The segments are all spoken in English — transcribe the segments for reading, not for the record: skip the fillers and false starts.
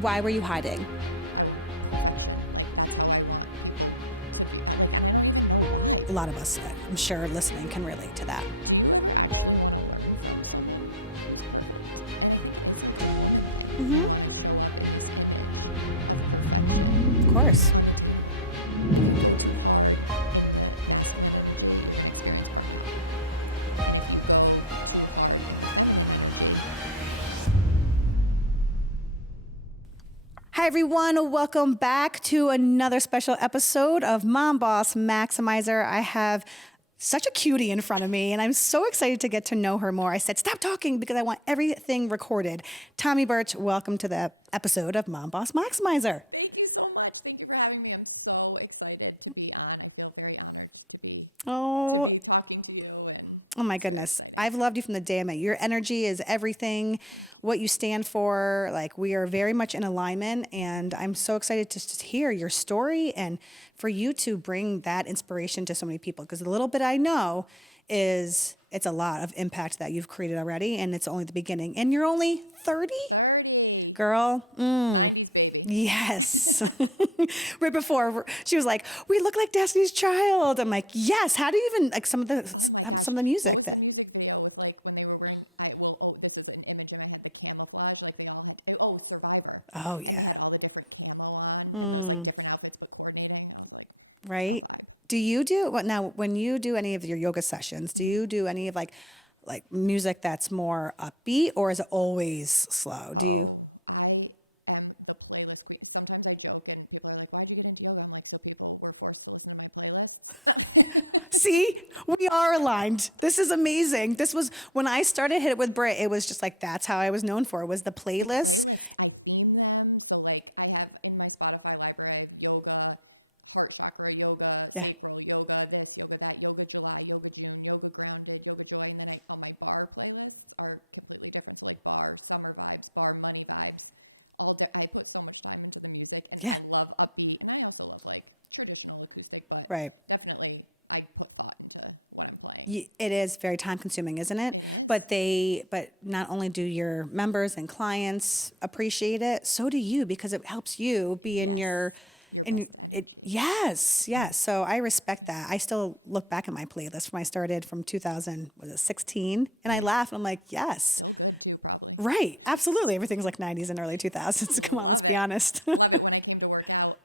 Why were you hiding? A lot of us, I'm sure, listening can relate to that. Of course. Hi, everyone. Welcome back to another special episode of Mom Boss Maximizer. I have such a cutie in front of me, and I'm so excited to get to know her more. I said, stop talking because I want everything recorded. Tommie Burch, welcome to the episode of Mom Boss Maximizer. Thank you so much. Thanks for having me. I'm so excited to be on. I feel very honored to be talking to you. Oh my goodness. I've loved you from the day I met you. Your energy is everything, what you stand for. Like, we are very much in alignment, and I'm so excited to just hear your story and for you to bring that inspiration to so many people, because the little bit I know is it's a lot of impact that you've created already, and it's only the beginning. And you're only 30? Girl, yes. Right before, she was like, we look like Destiny's Child. I'm like, yes. How do you even, like, some of the music that... Oh, yeah. Right. Do you do, what now, when you do any of your yoga sessions, do you do any of like music that's more upbeat, or is it always slow? Do you? See, we are aligned. This is amazing. This was, when I started Hit It With Brit, it was just like, that's how I was known for, was the playlist. So, like, I have in my Spotify library yoga, court chakra yoga, Yeah. yoga, dancing with that yoga July, yoga new, yoga grande, yoga joy, and I call my bar playlists are completely different, like bar, summer vibes, bar, money vibes. All that I put so much time into the music. And Yeah. I love upbeat. I also like traditional music, but Right. definitely I put thought into what I'm playing. It is very time consuming, isn't it? But not only do your members and clients appreciate it, so do you, because it helps you be in your, yes, yes. So I respect that. I still look back at my playlist when I started from 2016, and I laugh and I'm like, yes, right, absolutely. Everything's like 90s and early 2000s. Come on, let's be honest. Love it when I came to work out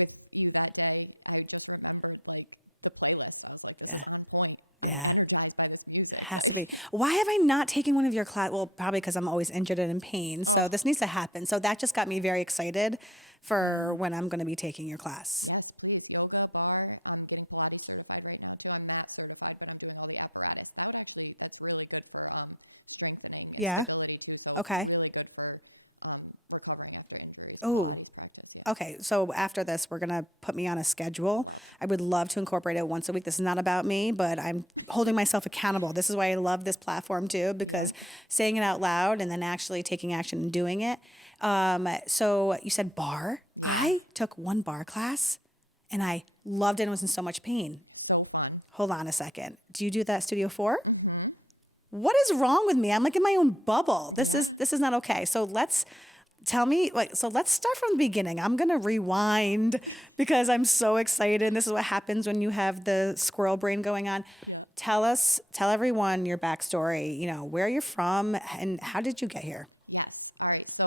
with you that day. I just remembered like the playlist. I was like, Yeah. on point. Yeah. Here's my playlist. Has to be. Why have I not taken one of your class? Well, probably because I'm always injured and in pain. So this needs to happen. So that just got me very excited for when I'm going to be taking your class. Yoga, bar, and Pilates certified right now. So I'm not certified, but I'm doing all the apparatus. That's really good for strengthening Yeah. ability to. So Okay. it's really good for performing. Oh, okay. So after this, we're going to put me on a schedule. I would love to incorporate it once a week. This is not about me, but I'm holding myself accountable. This is why I love this platform too, because saying it out loud and then actually taking action and doing it. So you said bar. I took one bar class and I loved it and was in so much pain. Hold on a second. Do you do that Studio 4? What is wrong with me? I'm like in my own bubble. This is not okay. So let's start from the beginning. I'm going to rewind because I'm so excited. And this is what happens when you have the squirrel brain going on. Tell everyone your backstory, where you're from and how did you get here? Yes. All right. So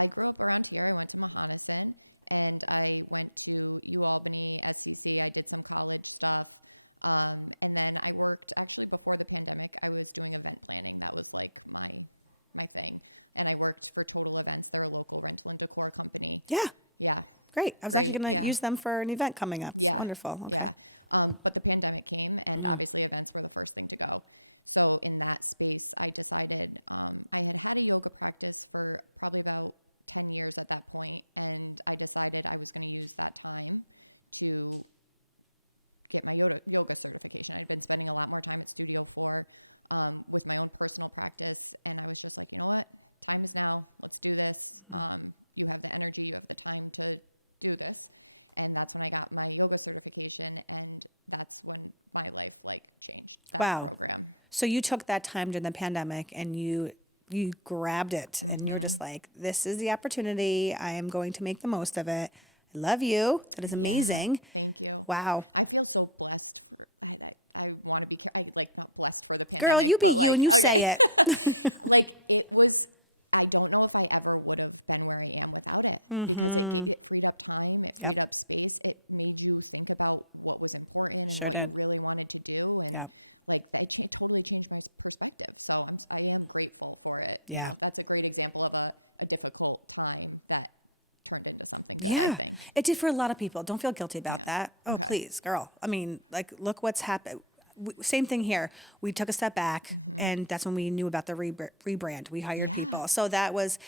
I grew up around here. I went to Wisconsin, and I went to Albany, SCC. I did some college stuff, and then I worked actually before the pandemic. I was doing event planning. That was like my thing, and I worked for Total Events. They're a local Windsor decor company. Yeah, Yeah. great. I was actually going to use them for an event coming up. It's wonderful. Okay. But the pandemic came, and obviously events were the first thing to go. So in that space, I decided I had a yoga practice for probably about 10 years at that point, and I decided I was going to use that time to get my yoga certification. I did spending a lot more time in Studio 4 with my own personal practice, and I was just like, you know what, time is now, let's do this. You have the energy of the time to do this, and that's when I got my yoga certification, and that's when my life changed. Wow. So you took that time during the pandemic and you you grabbed it and you're just like, this is the opportunity. I am going to make the most of it. I love you. That is amazing. Wow. Girl, you be you and you say it. Like, it was, I don't know if I ever would have been where I am without it. Mm-hmm. It freed up time, it Yep. freed up space, it made you think about what was important, Sure what did. you really wanted to do. And, Yep. like, it totally changed my perspective. So I am grateful for it. Yeah. That's a great example of a difficult time that turned into something. Yeah, it did for a lot of people. Don't feel guilty about that. Oh, please, girl. I mean, like, look what's happened. Same thing here. We took a step back, and that's when we knew about the rebrand. We hired people. So it was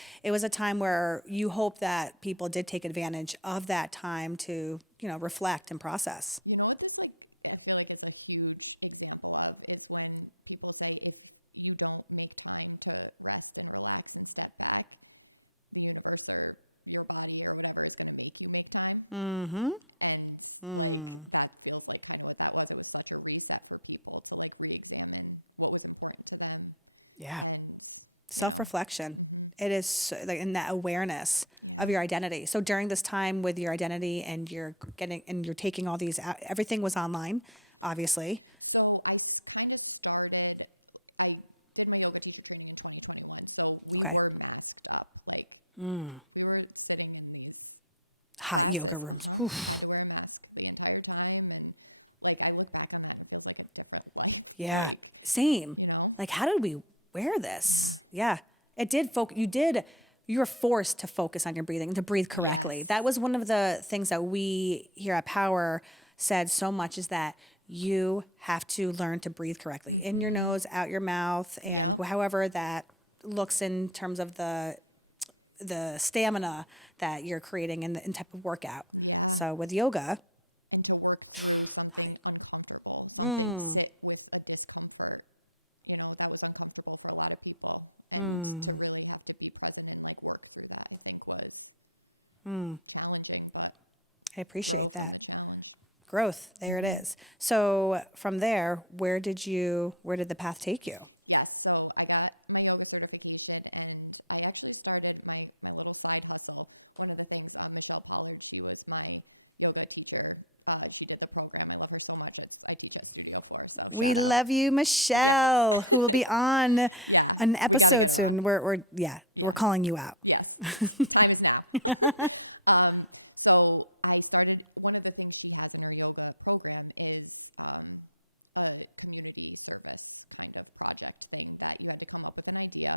a time where you hope that people did take advantage of that time to, reflect and process. You know what this, like, I feel like it's a huge example of is when people say if you don't make time to rest and relax and step back, the universe or your body or whatever is going to make you make time. Mm-hmm. And like, yeah, I was like, that wasn't such a reset for people to like re-examine what was important to them. Yeah. Self-reflection. It is like in that awareness of your identity. So during this time with your identity and you're taking all these out, everything was online, obviously. So I kind of started, I did my yoga teacher training in 2021. So we Okay. were nonstop, right? We were sitting in these Hot yoga rooms. Oof. the entire time, and like I would recommend this like a good Yeah. Same. Like, how did we wear this? Yeah. It did focus. You were forced to focus on your breathing, to breathe correctly. That was one of the things that we here at Power said so much is that you have to learn to breathe correctly in your nose, out your mouth, and however that looks in terms of the stamina that you're creating in type of workout. So with yoga, and to work through something uncomfortable. Sit with a discomfort. You know, that was uncomfortable for a lot of people. And to really have to be present and like work through that, I think was challenging. But I appreciate that. Growth, there it is. So from there, where did the path take you? yes, so I got my yoga certification and I actually started my little side hustle. One of the things that Pollard, she was my yoga teacher. She did the program. I love her so much. It's my teacher for yoga course. So We love you, Michelle, who will be on an episode soon. We're calling you out. I'm back. So I started, one of the things she has in her yoga program is a community service kind of project thing that I tried to come up with an idea.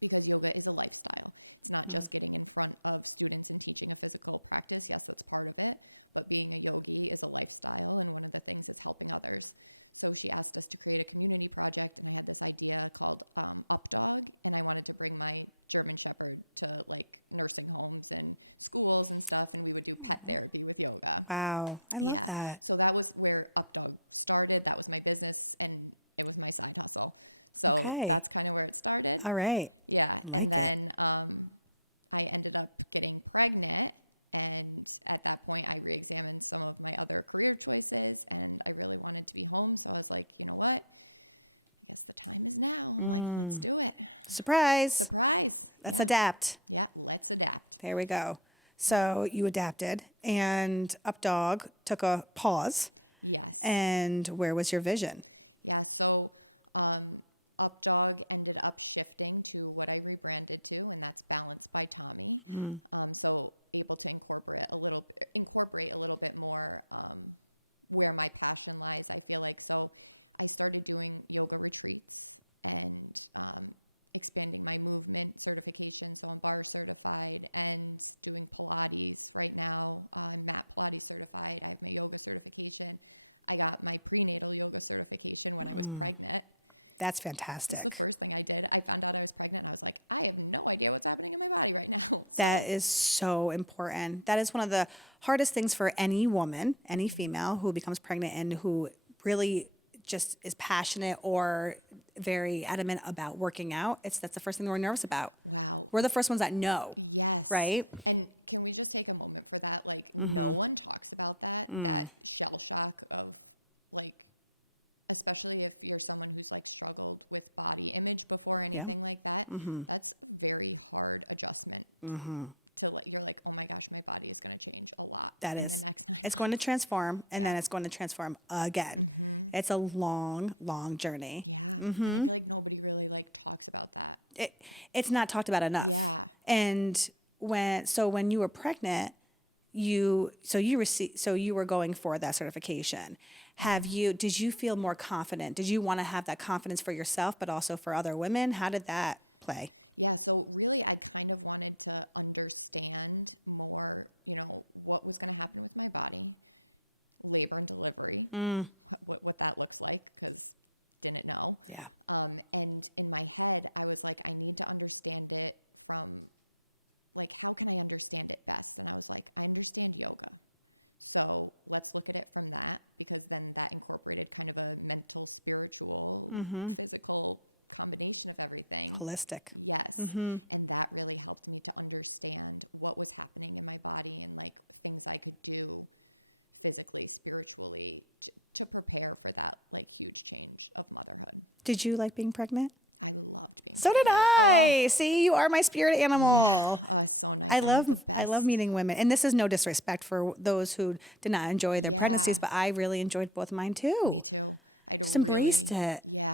Because yoga is a lifestyle. It's not just getting in front of students and teaching a physical practice, yes, that's part of it, but being a yogi is a lifestyle, and one of the things is helping others. So she asked us to create a community project and had this idea called Upjob, and I wanted to bring my German Shepherd to like nursing homes and schools and stuff, and we would do pet therapy with yoga. Wow, I love that. So that was where Upjob started. That was my business, and it was my side hustle. So Okay. that's kind of where it started. All right. Yeah. I like And it. then I ended up getting pregnant, and at that point I re-examined some of my other career choices, and I really wanted to be home, so I was like, you know what? Let's do it. Surprise. Right. Let's adapt. Yeah, let's adapt. There we go. So you adapted, and Updog took a pause. And where was your vision? So Upjob ended up shifting to what I rebranded to, and that's balanced by Tommie. So able to incorporate a little bit more where my passion lies, I feel like. So I started doing yoga retreats and expanding my movement certification, so I'm barre certified, and doing Pilates right now. I'm not body certified. I have the yoga certification. I got my prenatal yoga certification when I was pregnant. That's fantastic. I found out I was pregnant. I was like, I have no idea what's happening in my body right now. That is so important. That is one of the hardest things for any woman, any female who becomes pregnant and who really just is passionate or very adamant about working out. That's the first thing we're nervous about. We're the first ones that know, right? And can we just take a moment for that? Like, no one talks about that. That shell shock of, like, especially if you're someone who's like struggled with body image before and Yeah. things like that. That's very hard adjustment. So like you're like, oh my gosh, my body is going to change a lot. That is. It's going to transform, and then it's going to transform again. It's a long, long journey. Nobody really like talks about that. It's not talked about enough. And when you were pregnant, you were going for that certification. Did you feel more confident? Did you want to have that confidence for yourself, but also for other women? How did that play? Yeah, so really I kind of wanted to understand more, what was going to happen to my body, labor, delivery, what that looks like, because I didn't know. Yeah. And in my head, I was like, I need to understand it from, like, how can I understand it best? And I was like, I understand yoga. So let's look at it from that, because then that incorporated kind of a mental, spiritual, physical combination of everything. Holistic. Yes. And that really helped me to understand what was happening in my body and like things I could do physically, spiritually to prepare for that like huge change of motherhood. Did you like being pregnant? So did I. See, you are my spirit animal. I love meeting women. And this is no disrespect for those who did not enjoy their pregnancies, but I really enjoyed both mine too. Just embraced it. Yeah,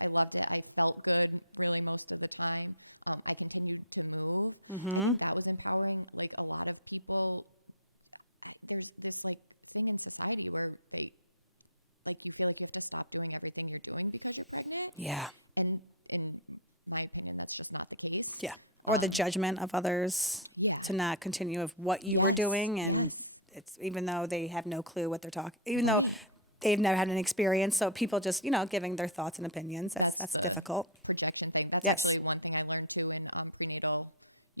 I loved it. I felt good really most of the time. I continued to move. That was empowering. Like a lot of people, there's this like thing in society where like you feel like you have to stop doing everything you're doing because you're pregnant. Yeah. And in my opinion, that's just not the case. Yeah. Or the judgment of others to not continue of what you were doing. And it's even though they have no clue what they're talking, even though they've never had an experience. So people just, giving their thoughts and opinions. That's difficult. Yes. One thing I learned too in prenatal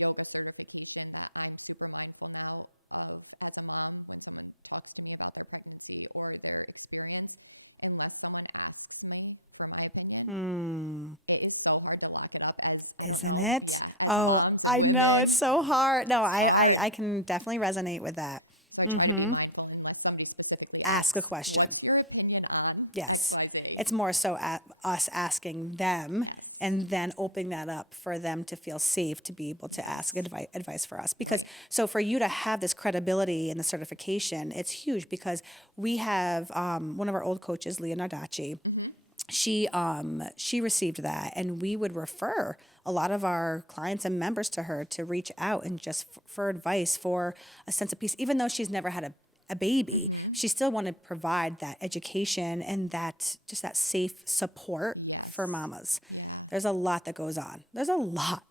yoga certification that I'm super mindful now of as a mom when someone talks to me about their pregnancy or their experience, unless someone asks me for my consent, it is so hard to lock it up as Isn't it? Oh, I know. It's so hard. No, I can definitely resonate with that. mindful unless somebody specifically Ask a question. your opinion on Yes. It's more so us asking them and then opening that up for them to feel safe to be able to ask advice for us. Because so for you to have this credibility in the certification, it's huge because we have one of our old coaches, Leah Nardacci. She received that, and we would refer a lot of our clients and members to her to reach out and just for advice, for a sense of peace. Even though she's never had a baby, she still wanted to provide that education and that just that safe support for mamas. There's a lot that goes on. There's a lot.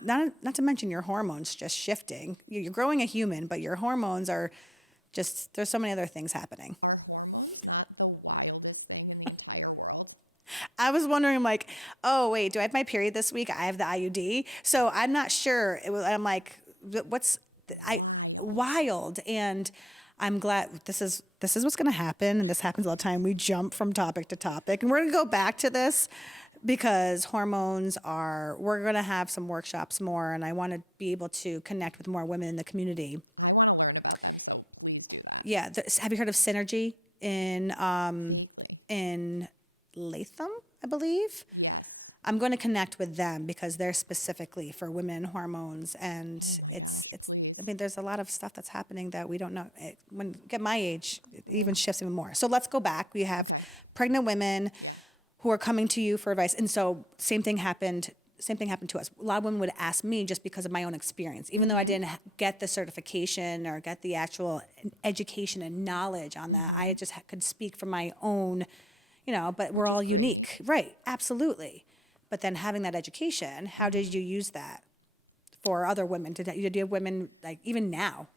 Not to mention your hormones just shifting. You're growing a human, but your hormones are just, there's so many other things happening. I was wondering, like, oh, wait, do I have my period this week? I have the IUD. So I'm not sure. I'm like, wild. And I'm glad this is what's going to happen. And this happens all the time. We jump from topic to topic. And we're going to go back to this because we're going to have some workshops more. And I want to be able to connect with more women in the community. Yeah. Have you heard of Synergy in Latham, I believe? I'm going to connect with them because they're specifically for women hormones, and there's a lot of stuff that's happening that we don't know. When you get my age, it even shifts even more. So let's go back. We have pregnant women who are coming to you for advice, and so same thing happened to us. A lot of women would ask me just because of my own experience, even though I didn't get the certification or get the actual education and knowledge on that. I just could speak from my own. But we're all unique. Right, absolutely. But then having that education, how did you use that for other women? Did you have women, like, even now?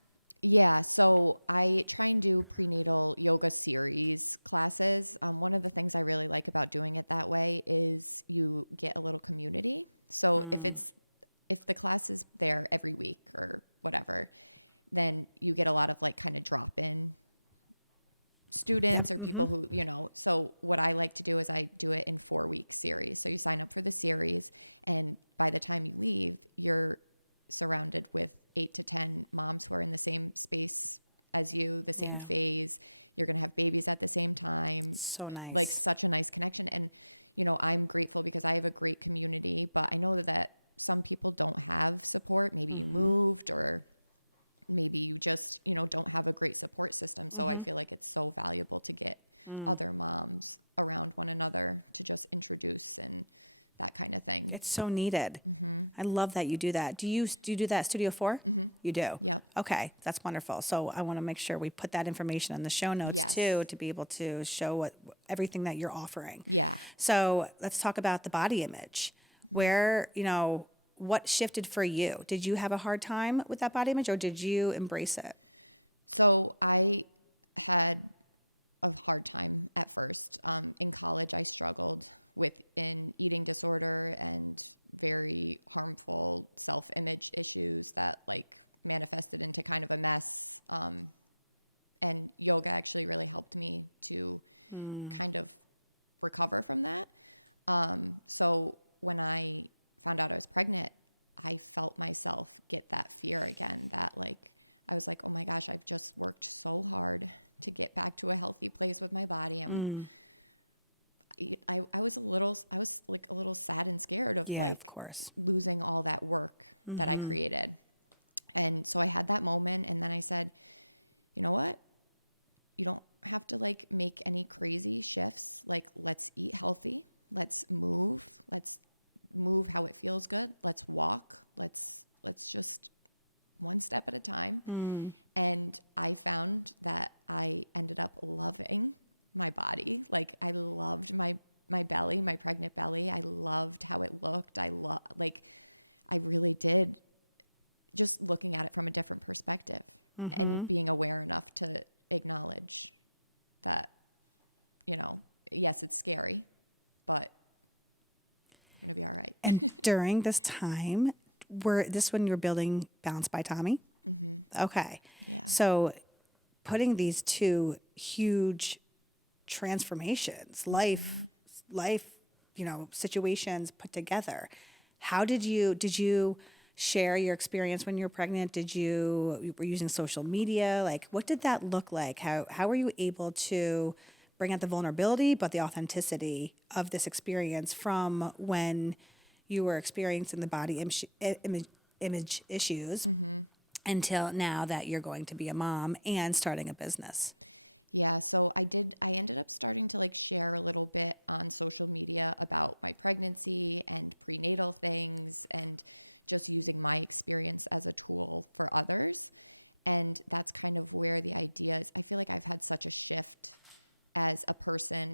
Yeah, so I try and do little yoga series classes. One of the things I really like about doing it that way is you get a little community. So if the class is there every week or whatever, then you get a lot of like kind of drop-in students. Yep. And people, so what I like to do is I do it in 4-week series. So you sign up for the series, and by the time you leave, you're surrounded with 8 to 10 moms who are in the same space as you. Yeah. You're going to have babies at the same time. So nice. It's such a nice connection, and I'm grateful because I have a great community, but I know that maybe moved or maybe just, don't have a great support system. So I feel like it's so valuable to get other moms around one another to just introduce and that kind of thing. It's so needed. I love that you do that. Do you do that at Studio 4? You do. Okay, that's wonderful. So I want to make sure we put that information in the show notes too, to be able to show everything that you're offering. So let's talk about the body image. Where, what shifted for you? Did you have a hard time with that body image, or did you embrace it? So I had a hard time at first. In college, I struggled with an eating disorder and very harmful self-image issues that manifested into kind of a mess. And yoga actually really helped me to kind of recover from that. So when I found out I was pregnant, I felt myself hit that feeling again that I was like, oh my gosh, I've just worked so hard to get back to a healthy place with my body. And I was a little sad and scared of Yeah, of course. losing all that work that I created. And so I had that moment, and then I said, you know what? You don't have to make any crazy shifts. Let's be healthy. Let's move how it feels good. Let's walk. Let's just one step at a time. And I found that I ended up loving my body. I loved my belly, my pregnant belly. I loved how it looked. I really did. Just looking at it from a different perspective. Being aware enough to acknowledge that, yes, it's scary, but it's all right. And during this time, when you were building Balance by Tommie? Okay. So putting these two huge transformations, life, situations put together, how did you share your experience when you were pregnant? You were using social media? What did that look like? How were you able to bring out the vulnerability, but the authenticity of this experience from when you were experiencing the body image issues until now that you're going to be a mom and starting a business? Yeah, so I started to share a little bit on social media about my pregnancy and prenatal things and just using my experience as a tool for others. And that's kind of where the idea is. I feel like I've had such a shift as a person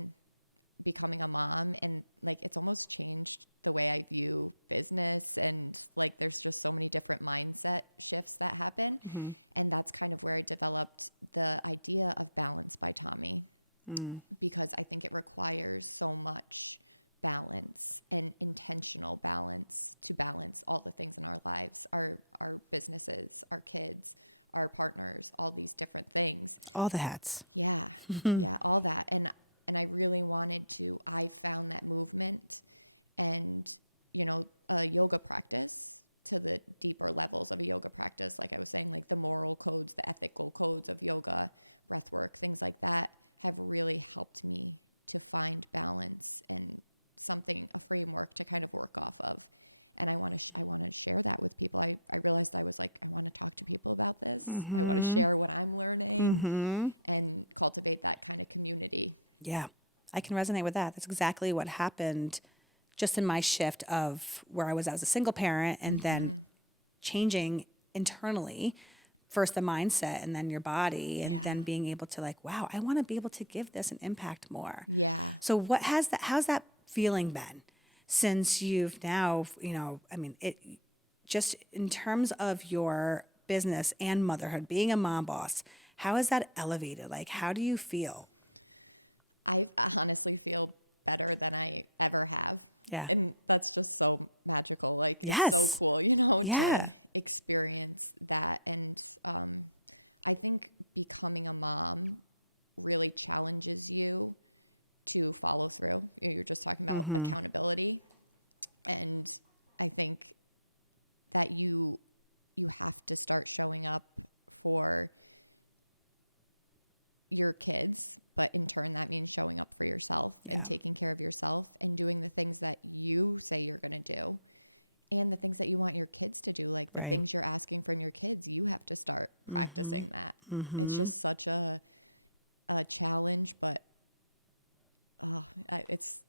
becoming a mom, and it's almost changed the way I view business, and there's just so many different mindset shifts that happen. And that's kind of where I developed the idea of Balance by Tommie. Because I think it requires so much balance and intentional balance to balance all the things in our lives, our businesses, our kids, our partners, all these different things. All the hats. And all that. And I really wanted to, I found that movement and, yoga practice, so the deeper levels of yoga practice, like I was saying, the moral codes, the ethical codes of yoga, breath work, things like that, have really helped me to find balance and something, a framework to kind of work off of. And I wanted to share that with people. I realized I was I want to talk to people about this. I want to share what I'm learning and cultivate that kind of community. Yeah, I can resonate with that. That's exactly what happened just in my shift of where I was as a single parent and then changing internally, first the mindset and then your body, and then being able to wow, I want to be able to give this an impact more. So how's that feeling been since you've now, just in terms of your business and motherhood, being a mom boss, how is that elevated? How do you feel? I honestly feel better than I ever have. Yeah. And that's just so magical. Yes. So cool. Yeah. Experience that. And I think becoming a mom really challenges you to follow through. You were just talking about accountability. And I think that you have to start showing up for your kids, that in turn that means showing up for yourself, Yeah. taking care of yourself, and doing the things that you say you're going to do, then the things that you want your kids to do, Right. build your practicing that. Mm-hmm. It's just such a challenge, but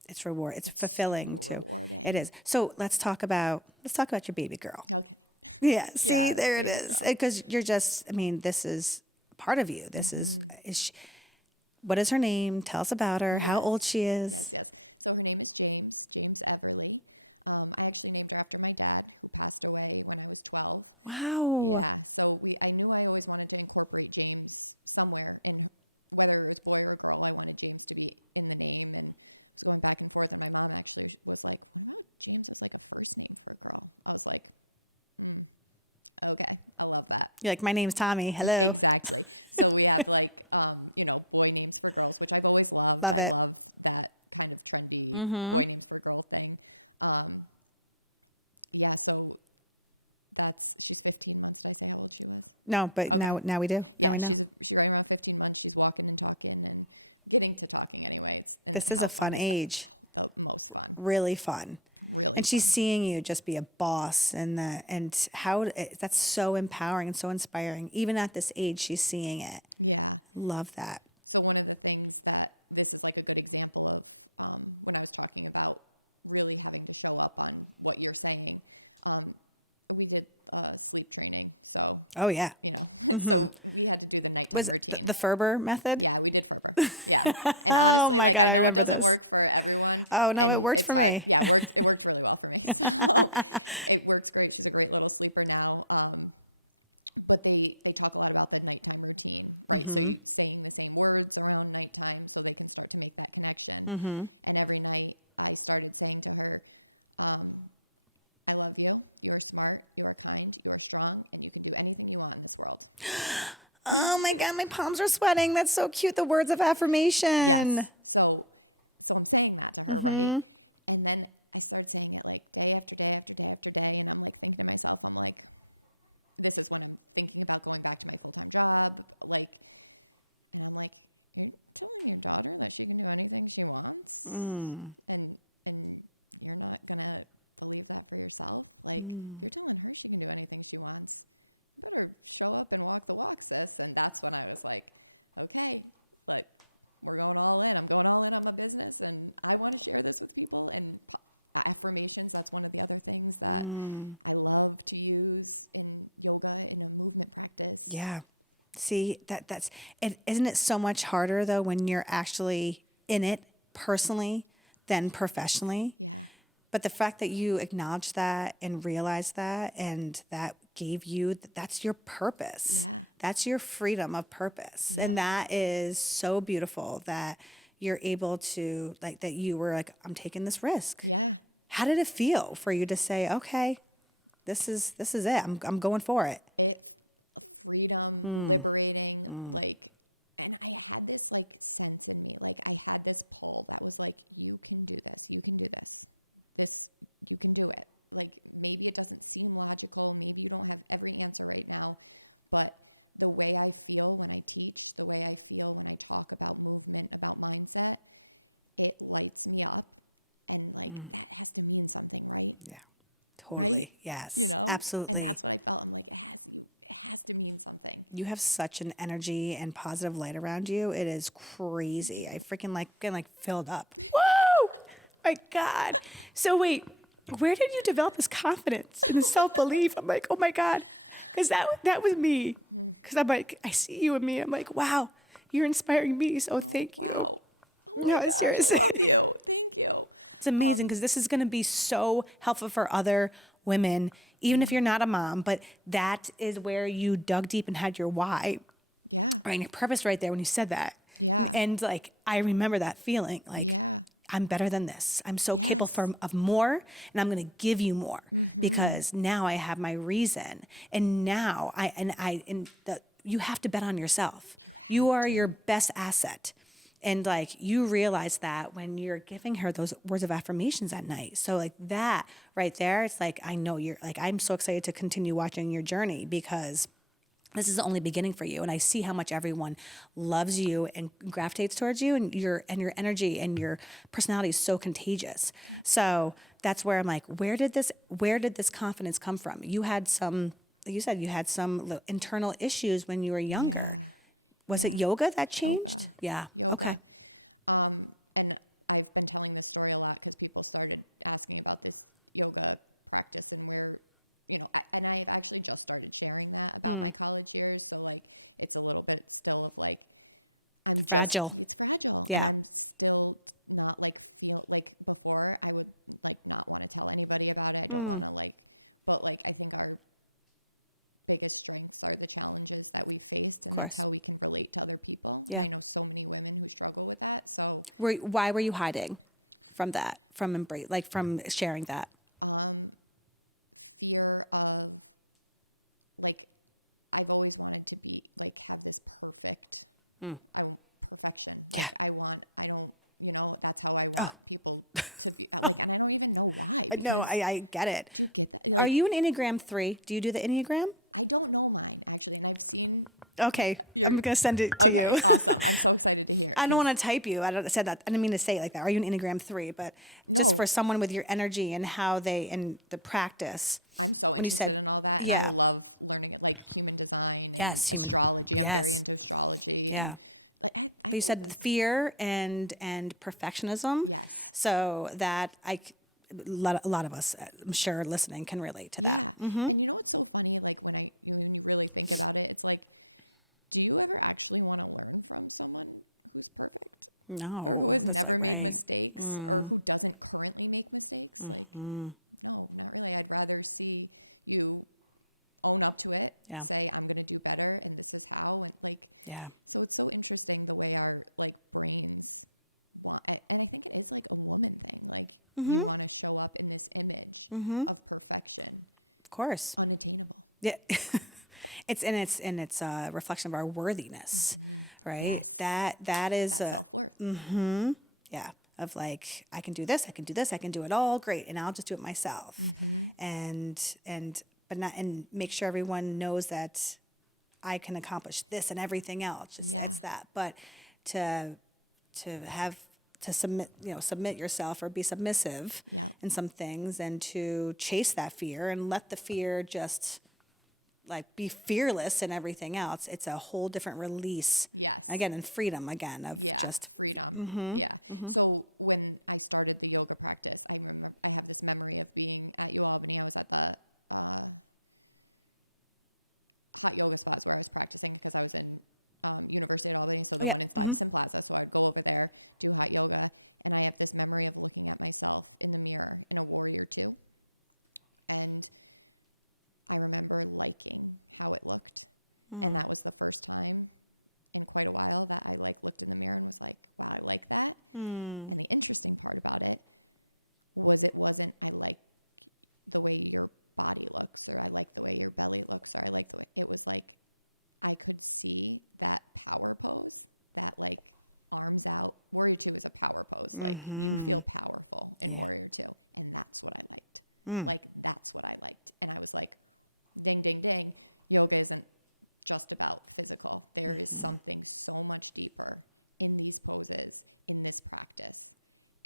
It's reward. It's fulfilling too. It is. So let's talk about your baby girl. Yeah. See, there it is. Because you're just. I mean, this is part of you. This is. What is her name? Tell us about her. How old she is. so her name is James Everly. I was named after my dad, who passed away when I was 12. Wow. So I knew I always wanted to incorporate James somewhere, and whether it was boy or girl, I wanted James to be in the name, and going back and forth, my mom actually was like, James is like a first name for a girl. I was like, okay, I love that. You're like, my name's Tommie. Hello. Exactly. So we have like, my name's for girls, which I've always loved. Love it. Kind of carefree. Mm-hmm. Yeah, so that's just been No, but now we do. Now we know. around 15 months, she's walking and talking, and getting to talking anyways. This is a fun age. Really fun. And she's seeing you just be a boss, and that's so empowering and so inspiring. Even at this age, she's seeing it. Yeah. Love that. So one of the things that this is like a good example of when I was talking about really having to show up on what you're saying. We did sleep training, so Oh yeah. you had to do the night. Was it the Ferber method? Yeah, we did the first. Oh my God, I remember this. For everyone. Oh no, it worked for me. Yeah, it worked really well for me. It works great. She's a great little sleeper now. But they talk a lot about the nighttime routine. Saying the same words on nighttime so they can start to make that connection. And every night I started saying to her, I love you, you're smart, you're funny, you're strong, and you can do anything you want in this world. Oh my God, my palms are sweating. That's so cute. The words of affirmation. So I'm saying that to her. And then I started saying it like day after day after day after day, and I'm thinking to myself, I'm like, this is some things that I'm going back to my job, like, I'm like, oh my God, I'm like doing the right things for you. And I feel like I'm doing that for myself. And that's when I was like, okay, but we're going all in. I'm going all in on the business, and I want to share this with you. And affirmations, that's one of the things that I love to use in yoga and in movement practice. Yeah. See, that's it. Isn't it so much harder though when you're actually in it personally than professionally? But the fact that you acknowledge that and realize that, and that gave you, that's your purpose. That's your freedom of purpose. And that is so beautiful that you're able to, like, that you were like, I'm taking this risk. How did it feel for you to say, okay, this is it. I'm going for it. Freedom, liberating, like, I had this like sense in me, like I had this pull that was like, you can do this, you can do this, you can do it. Like maybe it doesn't seem logical, maybe you don't have every answer right now, but the way I feel when I teach, the way I feel when I talk about movement, about mindset, it lights me up, and it has to mean something to me. Yeah, totally. Yes, absolutely. You have such an energy and positive light around you. It is crazy. I freaking getting filled up. Whoa! My God. So wait, where did you develop this confidence and this self-belief? I'm like, oh my God. Because that was me. Because I'm like, I see you in me. I'm like, wow, you're inspiring me. So thank you. No, seriously. It's amazing because this is going to be so helpful for other women, even if you're not a mom, but that is where you dug deep and had your why, right? And your purpose right there when you said that. And like, I remember that feeling like, I'm better than this. I'm so capable of more, and I'm going to give you more because now I have my reason. And now you have to bet on yourself. You are your best asset. And like you realize that when you're giving her those words of affirmations at night. So like that right there, it's like, I know you're like, I'm so excited to continue watching your journey because this is the only beginning for you. And I see how much everyone loves you and gravitates towards you, and your energy and your personality is so contagious. So that's where I'm like, where did this confidence come from? You had some like you said, you had some internal issues when you were younger. Was it yoga that changed? Yeah. Okay. And I've been telling this story a lot because people started asking about the yoga practice and where, and I actually just started sharing that in my college years, so like it's a little bit still like Fragile. it's handheld Yeah. and still not like feel like before I would like not want to tell anybody about it or like, but like I think our biggest strengths are the challenges that we face Of course. and we can relate to other people. Yeah. I know so many women who struggle with that, so Why were you hiding from that? From from sharing that? fear of like I've always wanted to be like have this perfect perfection. Yeah. I don't that's how I Oh. want people to be and I don't even know why. No, I get it. Are you an Enneagram 3? Do you do the Enneagram? I don't know mine. I've seen Okay, I'm gonna send it to you. I don't want to type you. Said that. I didn't mean to say it like that. Are you an Enneagram 3? But just for someone with your energy and how they and the practice. When you said, yeah, yes, human, yes, yeah. But you said the fear and perfectionism, so that a lot of us, I'm sure, listening can relate to that. Mm-hmm. No, that's like right. I'd rather see you own up to it Yeah, and say I'm going to do better and this is how and like yeah. it's so interesting the way our like brain and I think it is a woman like Mm-hmm. want to show up in this image of perfection. Of course. Yeah. It's a reflection of our worthiness, right? That is a yeah, of like I can do this, I can do this, I can do it all, great, and I'll just do it myself. And but not and make sure everyone knows that I can accomplish this and everything else. Just it's that. But to have to submit yourself or be submissive in some things and to chase that fear and let the fear just like be fearless in everything else. It's a whole different release again and freedom again of just So when I started the yoga practice, I remember I had this memory of being at the yoga class at the not yoga class where I was practicing because I was in university always. oh yeah. Mm-hmm. Some classes, so I'd go over there, do my yoga, and I have this memory of looking at myself in the mirror in a warrior suit. And I remember like being how it looked. And that was the first time in quite a while that I like looked in the mirror and was like, oh, I like that. And the interesting part about it was it wasn't I like the way your body looks or I like the way your belly looks or like it was like I could see that power pose, that like arms out, warrior suit is a power pose. Like, feel powerful. Yeah. And that's what I liked. Like that's what I liked. And I was like, ding, ding, ding. Yoga isn't just about physical. There is something so much deeper in these poses, in this practice.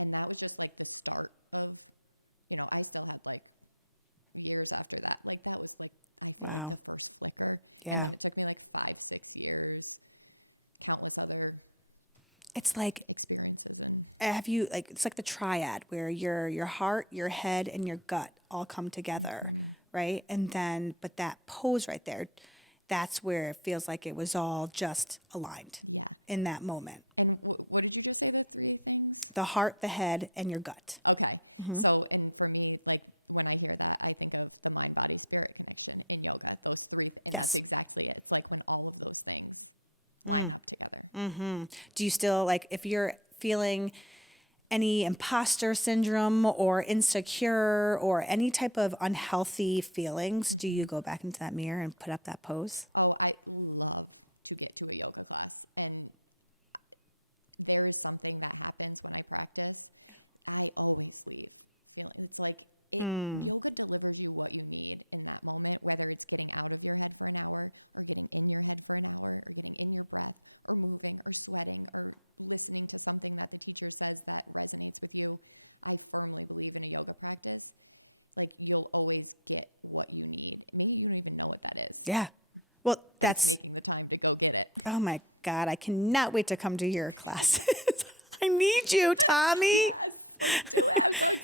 And that was just like the start of, I still have like years after that. Like that was like Wow. Yeah. it took like 5, 6 years. Countless other It's like have you like it's like the triad where your heart, your head, and your gut all come together, right? And then but that pose right there, that's where it feels like it was all just aligned in that moment. The heart, the head, and your gut. okay. So and for me, like when I think of that, I think of the mind, body, spirit connection in yoga. Those three things Yes. exactly like all of those things. Do you still like if you're feeling any imposter syndrome or insecure or any type of unhealthy feelings, do you go back into that mirror and put up that pose? Oh, I really love to get to the yoga class. And there is something that happens when I practice. I always leave. It's like yoga delivers you what you need in that moment, whether it's getting out of your head for an hour, or getting in your head for an hour, or getting in your breath, or moving, or sweating, or listening to something that the teacher says that resonates with you. I firmly believe in a yoga practice. You'll always get what you need. Anytime you're know what that is. Yeah. Well, that's, Taking the time to go get it. oh my God, I cannot wait to come to your classes. I need you, Tommie.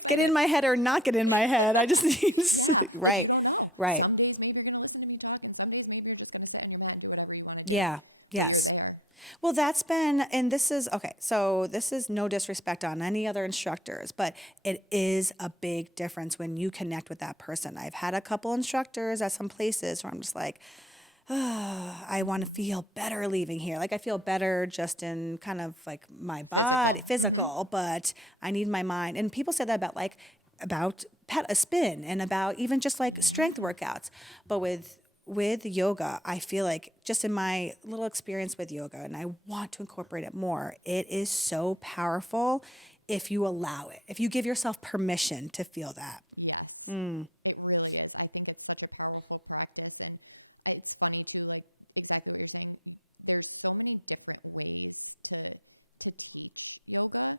Get in my head or not get in my head. I just need, right, right. Some days maybe you're gonna listen to me talk, and some days maybe you're just gonna sit in your head, do whatever you want to do. Yeah. Yes. Well, that's been, and this is, okay, so this is no disrespect on any other instructors, but it is a big difference when you connect with that person. I've had a couple instructors at some places where I'm just like, I want to feel better leaving here. Like I feel better just in kind of like my body, physical, but I need my mind. And people say that about like, about a spin and about even just like strength workouts. But with yoga, I feel like just in my little experience with yoga, and I want to incorporate it more, it is so powerful if you allow it, if you give yourself permission to feel that. It really is. I think it's such a powerful practice, and it's funny too, like exactly what you're saying. There's so many different ways to teach yoga.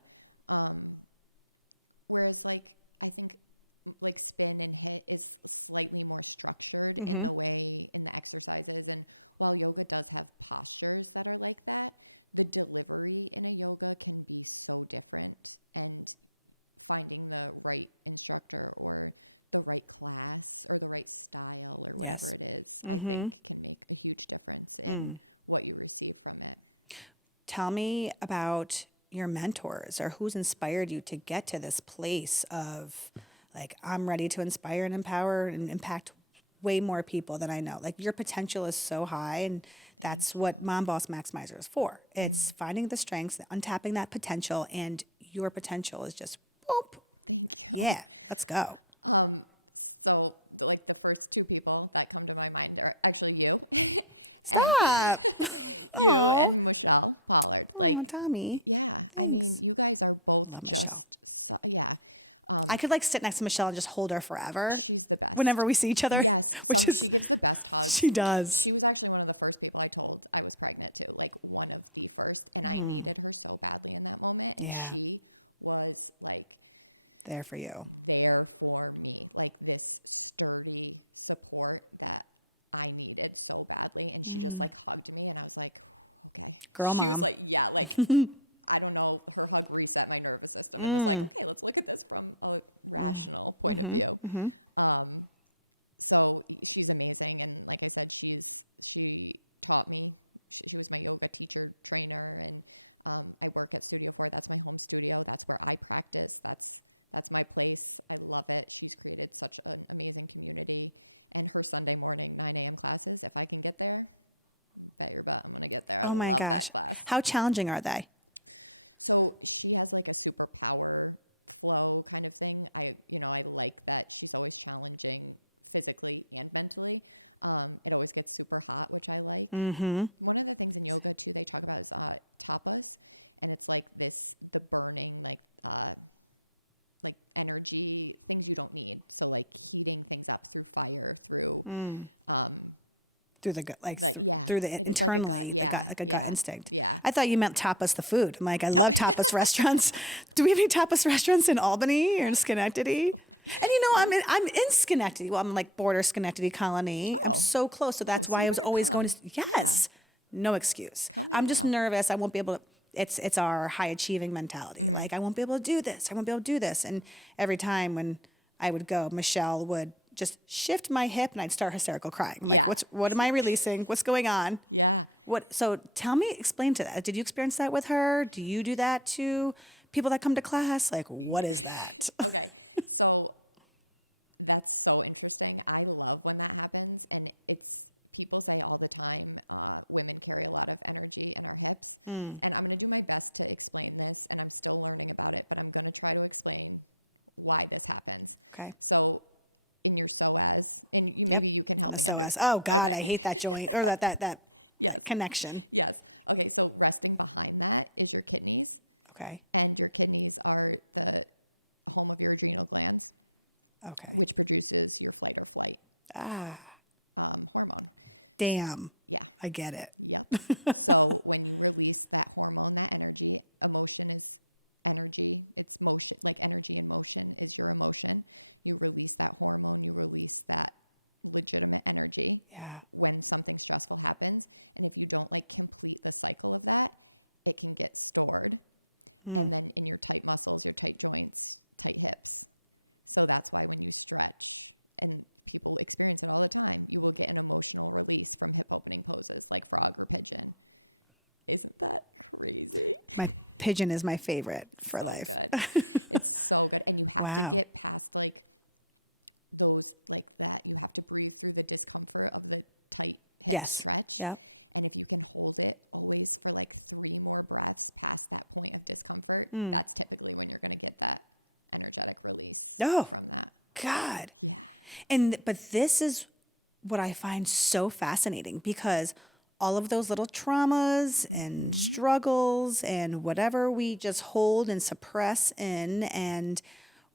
Whereas like I think like spin it is slightly more structured in the way in the exercises, and while yoga does have postures that are like that, the delivery in a yoga can be so different, and finding the right instructor or the right class or the right style Yes. what you receive from it. Tell me about your mentors or who's inspired you to get to this place of like, I'm ready to inspire and empower and impact way more people than I know. Like your potential is so high, and that's what Mom Boss Maximizer is for. It's finding the strengths, untapping that potential, and your potential is just boop. Yeah, let's go. So like the first two people that come to my mind are actually you. Stop. Oh, Pollard. oh, Tommy. Thanks. Love Michelle. I could like sit next to Michelle and just hold her forever whenever we see each other, which is, she does. She was actually one of the first people I told I was pregnant with, like one of the first. And I was so happy in that moment. Yeah, She was like there for you. there for me, like this sturdy support that I needed so badly. And she just like hugged me, and I was like, Girl mom. like yeah, like I don't know, her hug reset my nervous system. Like, let's look at this from a professional. So she's amazing, and like I said, she taught me. She was like one of my teacher trainer, and I work at Studio for that's her home studio. That's where I practice. That's my place. I love it. She's created such an amazing community. And for Sunday morning, my hand classes, if I can get there, better bet I get there. Oh my gosh. How challenging are they? So she has like a superpower flow kind of thing. I like that she's always challenging physically and mentally. I always get super hot with her. One of the things that I do is that when I saw it topless, and it's like this, the burning, like energy, things you don't need. So like heating things up through power, through Through the gut, like through the internally, the gut, like a gut instinct. I thought you meant tapas the food. I'm like, I love tapas restaurants. Do we have any tapas restaurants in Albany or in Schenectady? And you know, I'm in Schenectady. Well, I'm like border Schenectady Colony. I'm so close, so that's why I was always going to. Yes, no excuse. I'm just nervous. I won't be able to. It's our high achieving mentality. Like I won't be able to do this. I won't be able to do this. And every time when I would go, Michelle would just shift my hip, and I'd start hysterical crying. I'm like, what am I releasing? What's going on? What? So tell me, explain to that. Did you experience that with her? Do you do that to people that come to class? Like, what is that? okay. So that's so interesting. I love when that happens, and it's people say all the time, women carry a lot of energy in their hips. And I'm gonna do my best to explain this, and I'm still learning about it, but I'm gonna try to explain why this happens. Okay. So in your psoas, and Yep. maybe you can And the psoas. Oh God, I hate that joint or that connection. okay, so resting behind that is your kidneys, Okay. and your kidneys are with all of your adrenal glands, Okay. which produces your fight or flight. Ah, damn. I get it. So like you release that hormone, that energy, emotions, energy, it's motion, like energy, emotion, is your emotion. You release that hormone, you release that rejuvenate energy. And then in your tight muscles, you're like doing like this. So that's how I can do it. And people experience it all the time. People land their positional release from the opening poses like frog or pigeon. Isn't that really My pigeon is my favorite for life. so like and you have Wow. to get past like those like that you have to breathe through the discomfort of the tight Yes. Yep. and if you can hold it at least for like 3 more breaths past that point of discomfort, Mm. that's typically when you're gonna get that energetic release Oh, from that. God. And but this is what I find so fascinating because all of those little traumas and struggles and whatever we just hold and suppress in, and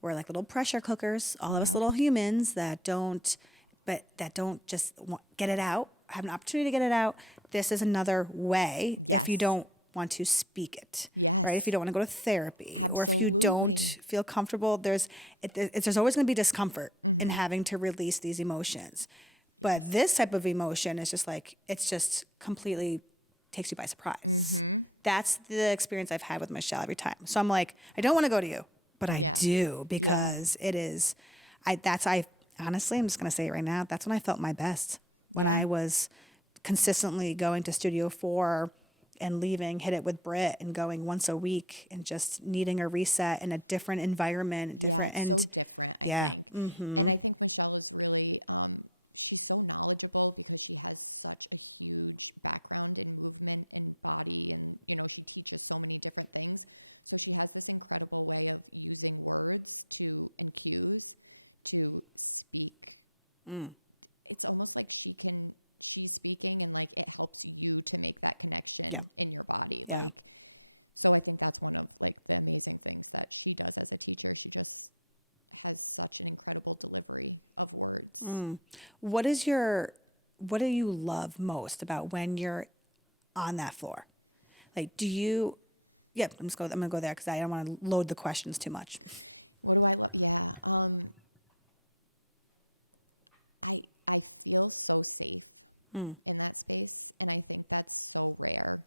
we're like little pressure cookers, all of us little humans that don't just get it out, have an opportunity to get it out. This is another way if you don't want to speak it, right? If you don't want to go to therapy or if you don't feel comfortable, there's always going to be discomfort in having to release these emotions. But this type of emotion is just like, it's just completely takes you by surprise. That's the experience I've had with Michelle every time. So I'm like, I don't want to go to you, but I do because it is, I honestly, I'm just going to say it right now. That's when I felt my best, when I was consistently going to Studio 4 and leaving, hit it with Brit and going once a week and just needing a reset in a different environment, and yeah. Mm-hmm. And I think Michelle is really she's so knowledgeable because she has such a huge background in movement and body and she teaches so many different things. So she has this incredible way of using words to infuse, to speak. Mm. It's almost like she's speaking and like it helps you to make that connection Yeah. in your body. Yeah. So I think that's one of like the amazing things that she does as a teacher. She just has such incredible delivery of words. What is your what do you love most about when you're on that floor? Like, do you? Yeah, I'm gonna go there because I don't want to load the questions too much. I feel so safe Mm. in that space, and I think that's so rare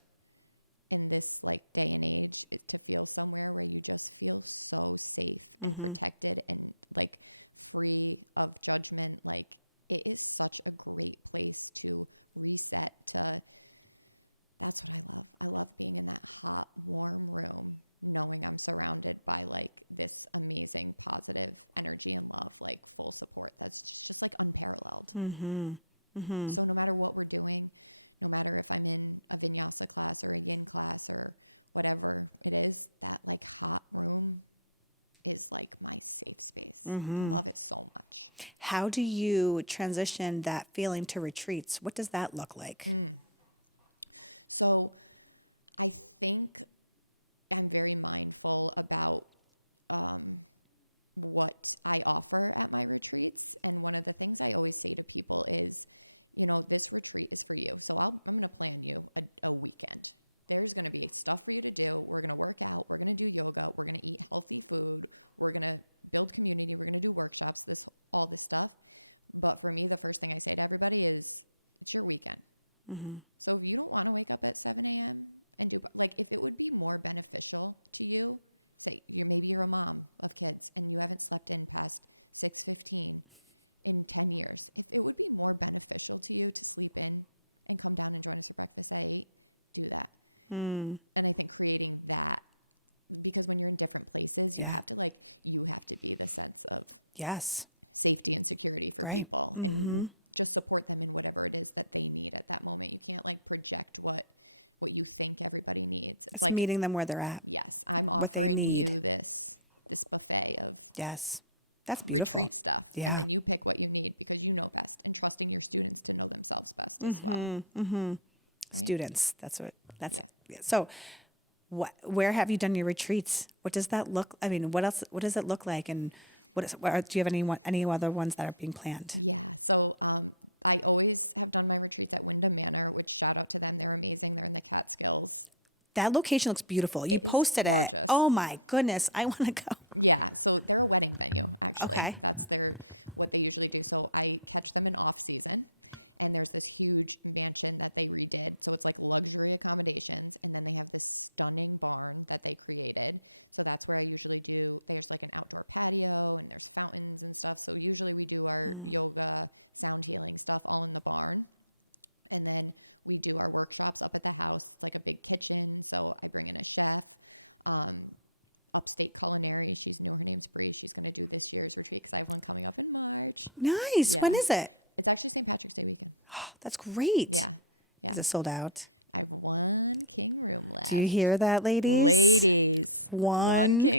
in this like day and age to feel somewhere where you just feel so safe and Mm-hmm. protected and like free of judgment. Like it is such a great place to reset. So that's I love being in that warm room where I'm surrounded by like this amazing positive energy and love, like full support that's just like unparalleled. Mm-hmm. Mm-hmm. So no matter what we're doing, no matter if I'm in a vinyasa class or a yin class or whatever it is, that room is like my safe space. Mm-hmm. How do you transition that feeling to retreats? What does that look like? So I think I'm very mindful about what I offer in the body retreats. And one of the things I always say to people is, this retreat is for you. So I'll plan you a weekend. There's going to be stuff for you to do. We're going to work out. We're going to do yoga. We're going to eat healthy food. We're going to build community. We're going to do workshops, all this stuff. But for me, the first thing I say to everyone is, it's your weekend. Mm-hmm. So do you want to wake up at 7 a.m. and do like if it would be more beneficial to you, like you're leaving your mom or kids and you haven't slept in past 6 to 15 in 10 years, it would be more beneficial to you to sleep in and come home and just breakfast at 8, do that. Mm. And like creating that because when you're in different places, Yeah. you have to create a sense of Yes. safety and security for Right. people. Mm-hmm. Just support them in whatever it is that they need at that moment. You can't like reject what you think everybody needs. It's meeting them where they're at, Yes, I'm what they offering need. you this as a way of Yes. That's beautiful. stuff. Yeah. You pick what you need because you know best and trusting your students to know themselves best. Mm-hmm. Mm-hmm. Students. That's yeah. So where have you done your retreats? What does that look? I mean, what does it look like? And do you have any other ones that are being planned? So I always have done my retreats at Brooklyn Manor, which shout out to like their amazing women class skills. That location looks beautiful. You posted it. Oh my goodness. I want to go. Yeah, so they're a wedding venue. Okay. That's what they usually do. So I catch them in off season, and there's this huge mansion that they redid. So it's like luxury accommodations, and then we have this stunning ballroom that they created. Nice. When is it? Oh, that's great. Is it sold out? Do you hear that, ladies? One.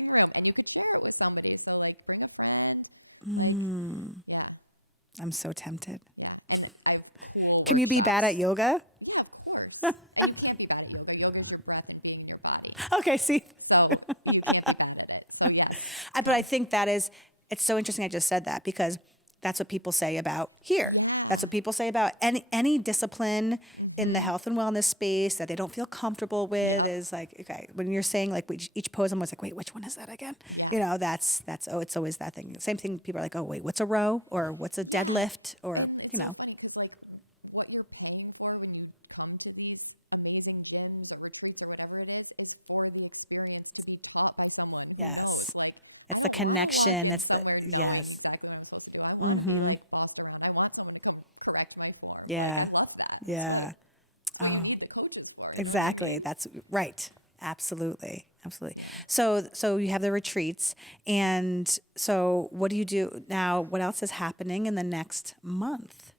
I'm so tempted. Can you be bad at yoga? Okay, see. But I think it's so interesting I just said that because that's what people say about here. That's what people say about any discipline in the health and wellness space that they don't feel comfortable with is like, okay, when you're saying like each pose, I'm always like, wait, which one is that again? It's always that thing. Same thing. People are like, oh, wait, what's a row or what's a deadlift or, yes. It's the connection. Yes. Yeah. Yeah. Oh, exactly. That's right. Absolutely. Absolutely. So you have the retreats. And so what do you do now? What else is happening in the next month?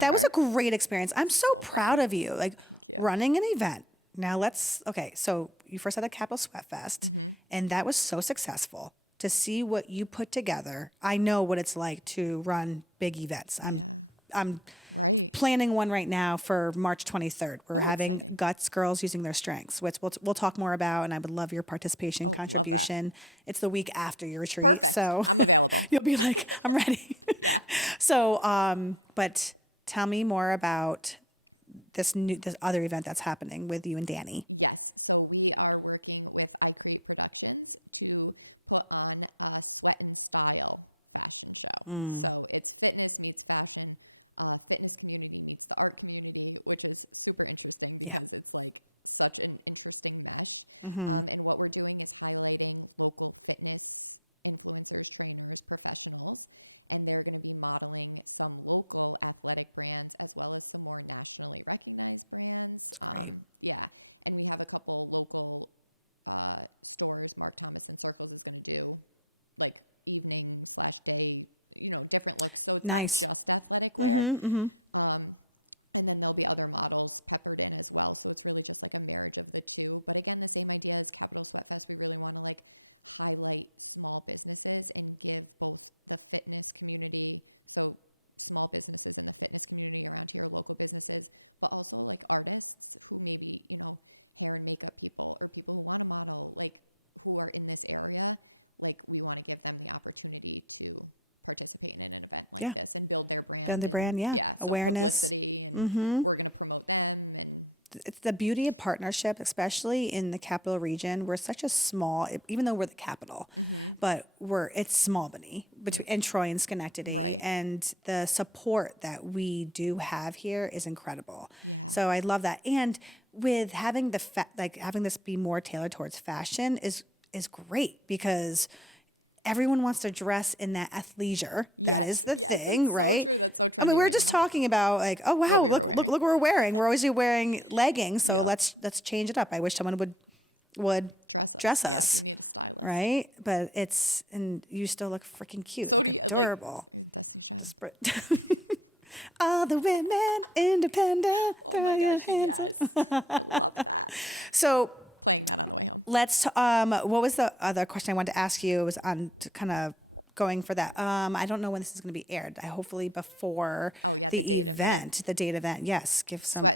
That was a great experience. I'm so proud of you. Like running an event. Now okay. So you first had the Capital Sweat Fest, and that was so successful. To see what you put together, I know what it's like to run big events. I'm planning one right now for March 23rd. We're having Guts Girls Using Their Strengths, which we'll talk more about, and I would love your participation, contribution. It's the week after your retreat, so you'll be like, I'm ready. So, but tell me more about this other event that's happening with you and Danny. Yeah. It's great. Nice. Yeah. Build the brand. Yeah. Awareness. It's the beauty of partnership, especially in the capital region. We're such a small, even though we're the capital, but it's small between in Troy and Schenectady, and the support that we do have here is incredible. So I love that, and with having having this be more tailored towards fashion is great because everyone wants to dress in that athleisure. That is the thing, right? I mean, we were just talking about like, oh wow, look what we're wearing. We're always wearing leggings, so let's change it up. I wish someone would dress us, right? But and you still look freaking cute, look adorable. Just all the women independent, throw your hands up. So what was the other question I wanted to ask you? It was on to kind of going for that. I don't know when this is going to be aired. Hopefully before the event, the date event. Yes, give some.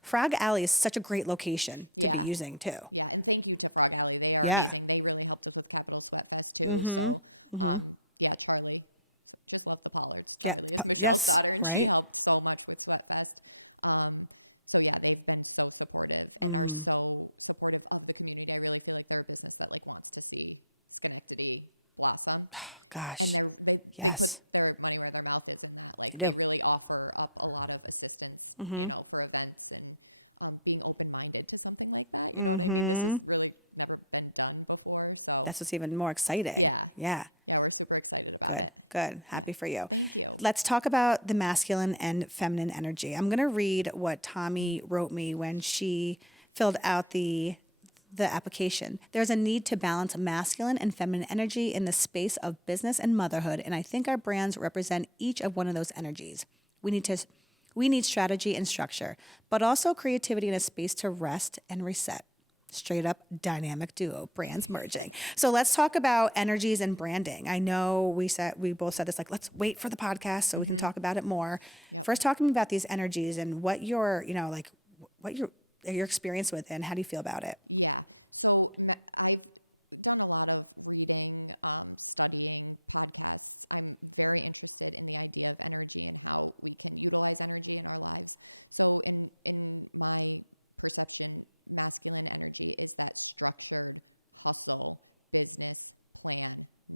Frog Alley is such a great location to be using too. Yeah. Yeah. Yes. Right. Gosh. Yes. You do. That's what's even more exciting. Yeah. Good. Good. Happy for you. Let's talk about the masculine and feminine energy. I'm going to read what Tommie wrote me when she filled out the application. There's a need to balance masculine and feminine energy in the space of business and motherhood, and I think our brands represent each of one of those energies. We need strategy and structure, but also creativity and a space to rest and reset. Straight up dynamic duo, brands merging. So let's talk about energies and branding. I know we both said this, like, let's wait for the podcast so we can talk about it more. First, talking about these energies and what your, like what your experience with it and how do you feel about it? Yeah. So I found a lot of reading, studying podcasts. I'm very interested in the idea of energy and how we can utilize energy in our lives. So in my perception, masculine energy is that structure, hustle, business, plan,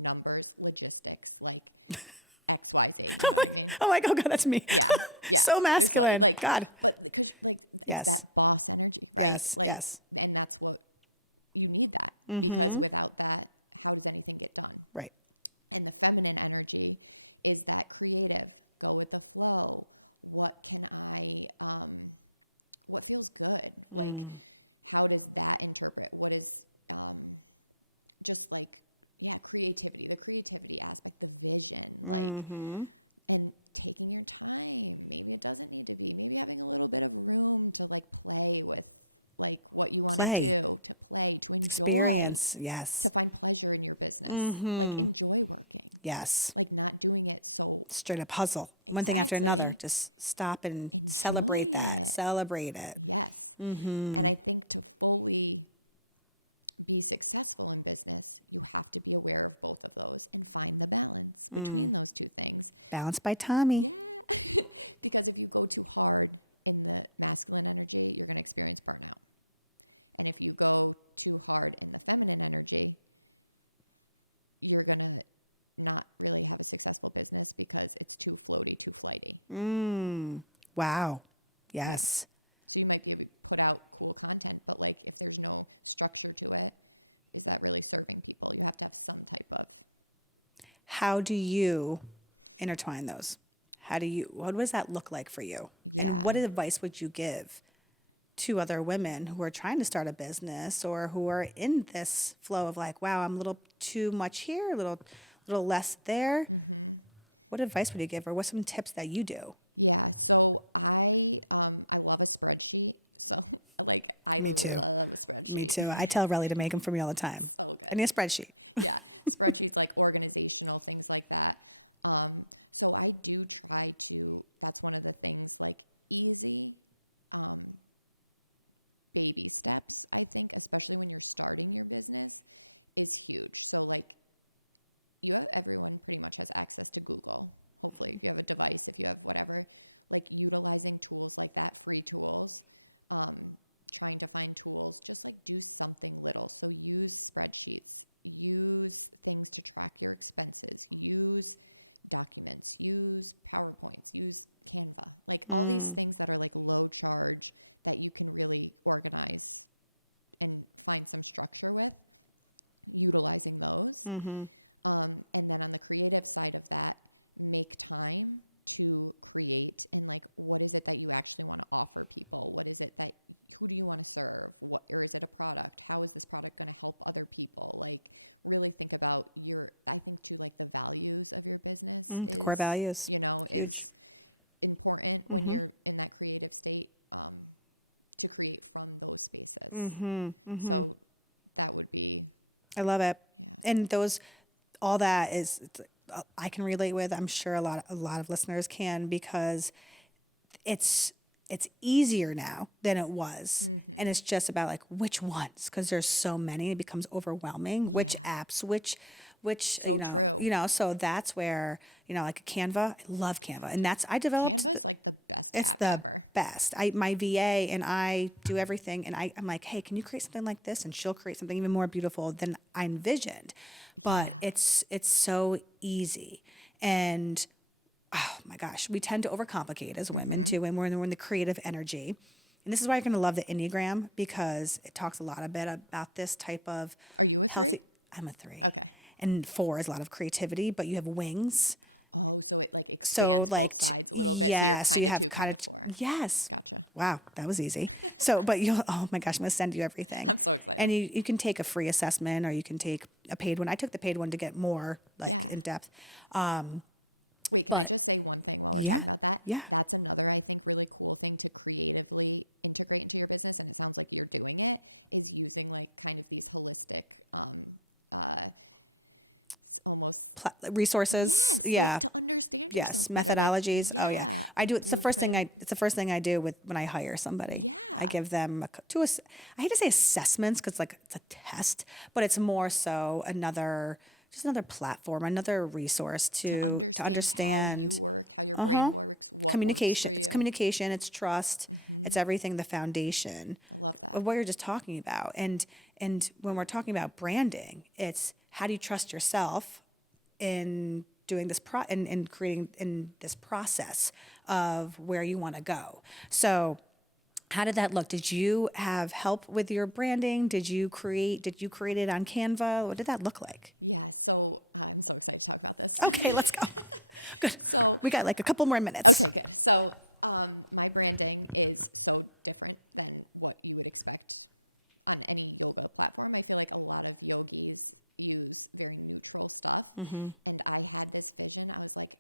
numbers, logistics, like that's like I'm like, oh God, that's me. So masculine. God. Yes. Yes. Yes. and that's what you need that. Mm-hmm. Without that, how does anything get done? Right. And the feminine energy is that creative, go with the flow. What can I, what feels good? Like, how does that interpret? What is, just like, yeah, creativity, the creativity aspect, the vision. Mm-hmm. And taking your time. It doesn't need to be, maybe having a little bit of room to like play with, like, what you want Play. to do. Play to Experience. Yes. find pleasure in your business. Mm-hmm. Enjoy it Yes. and not doing it so Straight up hustle. One thing after another. Just stop and celebrate that. Celebrate it. Mm-hmm. and I think to fully be successful in business, you have to be aware of both of those and find the balance between those two things. Balanced by Tommie. Because if you go too far, then you put masculine energy, you can experience burnout. And if you go too hard in the feminine energy, you're going to not really have a successful business because it's too floaty, too flighty. Wow. Yes. You might put out cool content, but like if you don't structure to it, is that really serving people? You have to have some type of How do you intertwine those? What does that look like for you? And what advice would you give to other women who are trying to start a business or who are in this flow of like, wow, I'm a little too much here, a little less there? What advice would you give or what's some tips that you do? yeah. So I love a spreadsheet. So like Me too. Me too. I tell Relly to make them for me all the time. I need a spreadsheet. spreadsheets like organizational things like that. So I do try to. That's one of the things like easy and easy steps. Especially when you're starting your business, is huge. So like you have everyone pretty much has access to Google. Like if you have a device, if you have whatever, like utilizing tools like that, free tools, trying to find tools, just like use something little. So use spreadsheets, use things to track your expenses, use documents, use PowerPoints, use Canva. Like all these things that are like low charge that you can really organize and find some structure in, utilizing those. And then on the creative side of that, make time to create. Like, what is it that you actually want to offer people? What is it like? Who do you want to serve? What is the product? How is this product going to help other people? Like, really think about your, I think, like the values of your business. The core values. Huge. Important in that creative state to create them. That would be I love it. And all that is, I can relate with. I'm sure a lot of listeners can because it's easier now than it was, and it's just about like which ones because there's so many. It becomes overwhelming. Which apps, which So that's where like Canva. I love Canva, and I developed. It's the best. My VA and I do everything, and I'm like, hey, can you create something like this? And she'll create something even more beautiful than I envisioned. But it's so easy, and oh my gosh, we tend to overcomplicate as women too, when we're in the creative energy. And this is why you're going to love the Enneagram because it talks a lot about this type of healthy. I'm a 3, and 4 is a lot of creativity, but you have wings. So like, yeah, so you have kind of, yes. Wow, that was easy. So, but you, oh my gosh, I'm gonna send you everything. And you can take a free assessment or you can take a paid one. I took the paid one to get more like in depth. But yeah, yeah. Resources. Yeah. Yes, methodologies. Oh yeah, I do. It's the first thing I. It's the first thing I do with when I hire somebody. I give them I hate to say assessments because like it's a test, but it's more so just another platform, another resource to understand. Communication. It's communication. It's trust. It's everything. The foundation of what you're just talking about. And when we're talking about branding, it's how do you trust yourself in doing this in creating in this process of where you want to go. So how did that look? Did you have help with your branding? Did you create it on Canva? What did that look like? Okay, let's go. Good. We got like a couple more minutes. Okay, so my branding is so different than what you expect on any social platform. I feel like a lot of yogis use very neutral stuff. And I had this vision. I was like,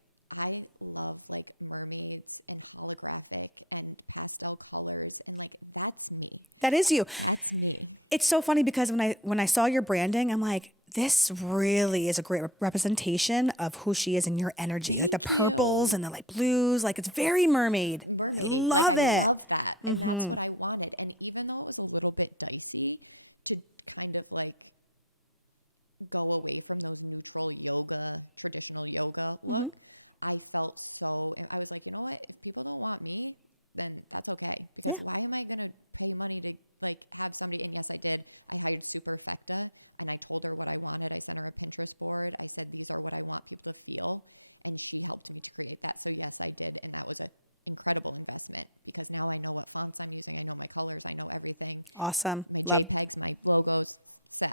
I love like mermaids and holographic and pastel colors, and like that's me. That is you. It's so funny because when I saw your branding, I'm like, this really is a great representation of who she is and your energy. Like the purples and the like blues, like it's very mermaid. I love it. I love it, and even though it's a little bit dicey to kind of like go away from the traditional yoga look, I felt so. I was like, you know what? If people don't want me, then that's okay. Yeah. Why am I gonna be money to like have somebody? And yes, I did it. I was super effective, and I told her what I wanted. I sent her a Pinterest board. I said these are what I want people to feel, and she helped me to create that. So yes, I did, and that was an incredible investment because now I know my thumbs, I know my colors, I know everything. Awesome. Love. Like my logos set.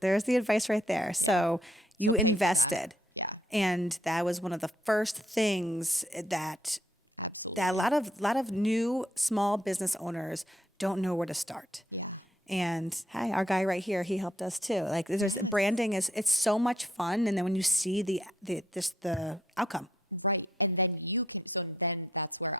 There's the advice right there. So you invested, and that was one of the first things that a lot of new small business owners don't know where to start. And hi, our guy right here, he helped us too. Like there's branding is it's so much fun, and then when you see the outcome. Right, and then you can, so then that's where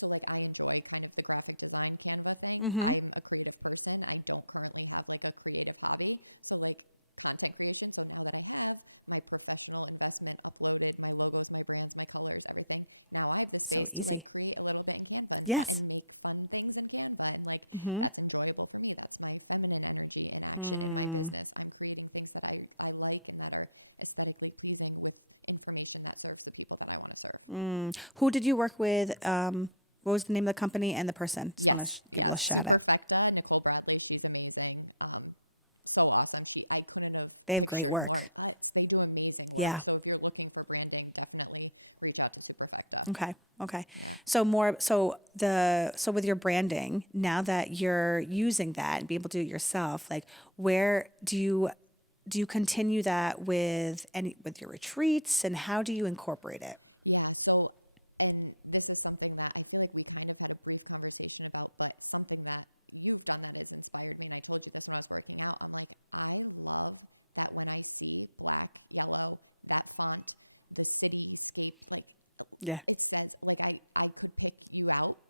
so like I enjoy kind of the graphic design Canva thing. I'm a creative person. I don't currently have like a creative body. So like content creation, so for that, my professional investment, uploaded my logos, my brands, my colors, everything. Now I just So say, easy. create a little bit in Canva Yes. and make some things in Canva, and like that's enjoyable for me. That's my fun and energy. And I'm doing my business. I'm creating things that I like and that are aesthetically pleasing with information that serves the people that I want to serve. Who did you work with? What was the name of the company and the person? Just want to give a little shout out. Perfecta and Pollard, she's amazing. So awesome. I couldn't have, They have great work. they do amazing. Yeah. So if you're looking for branding, definitely reach out to Perfecta. Okay. Okay. So with your branding, now that you're using that and be able to do it yourself, like where do you continue that with your retreats, and how do you incorporate it? Yeah, so, and this is something that I feel like we kind of had a great conversation about, but something that you've done that has inspired me, and I told you this when I was working out, I'm like, I love that when I see black, yellow, that font, the city, state, like, Yeah. it says, like, I could pick you out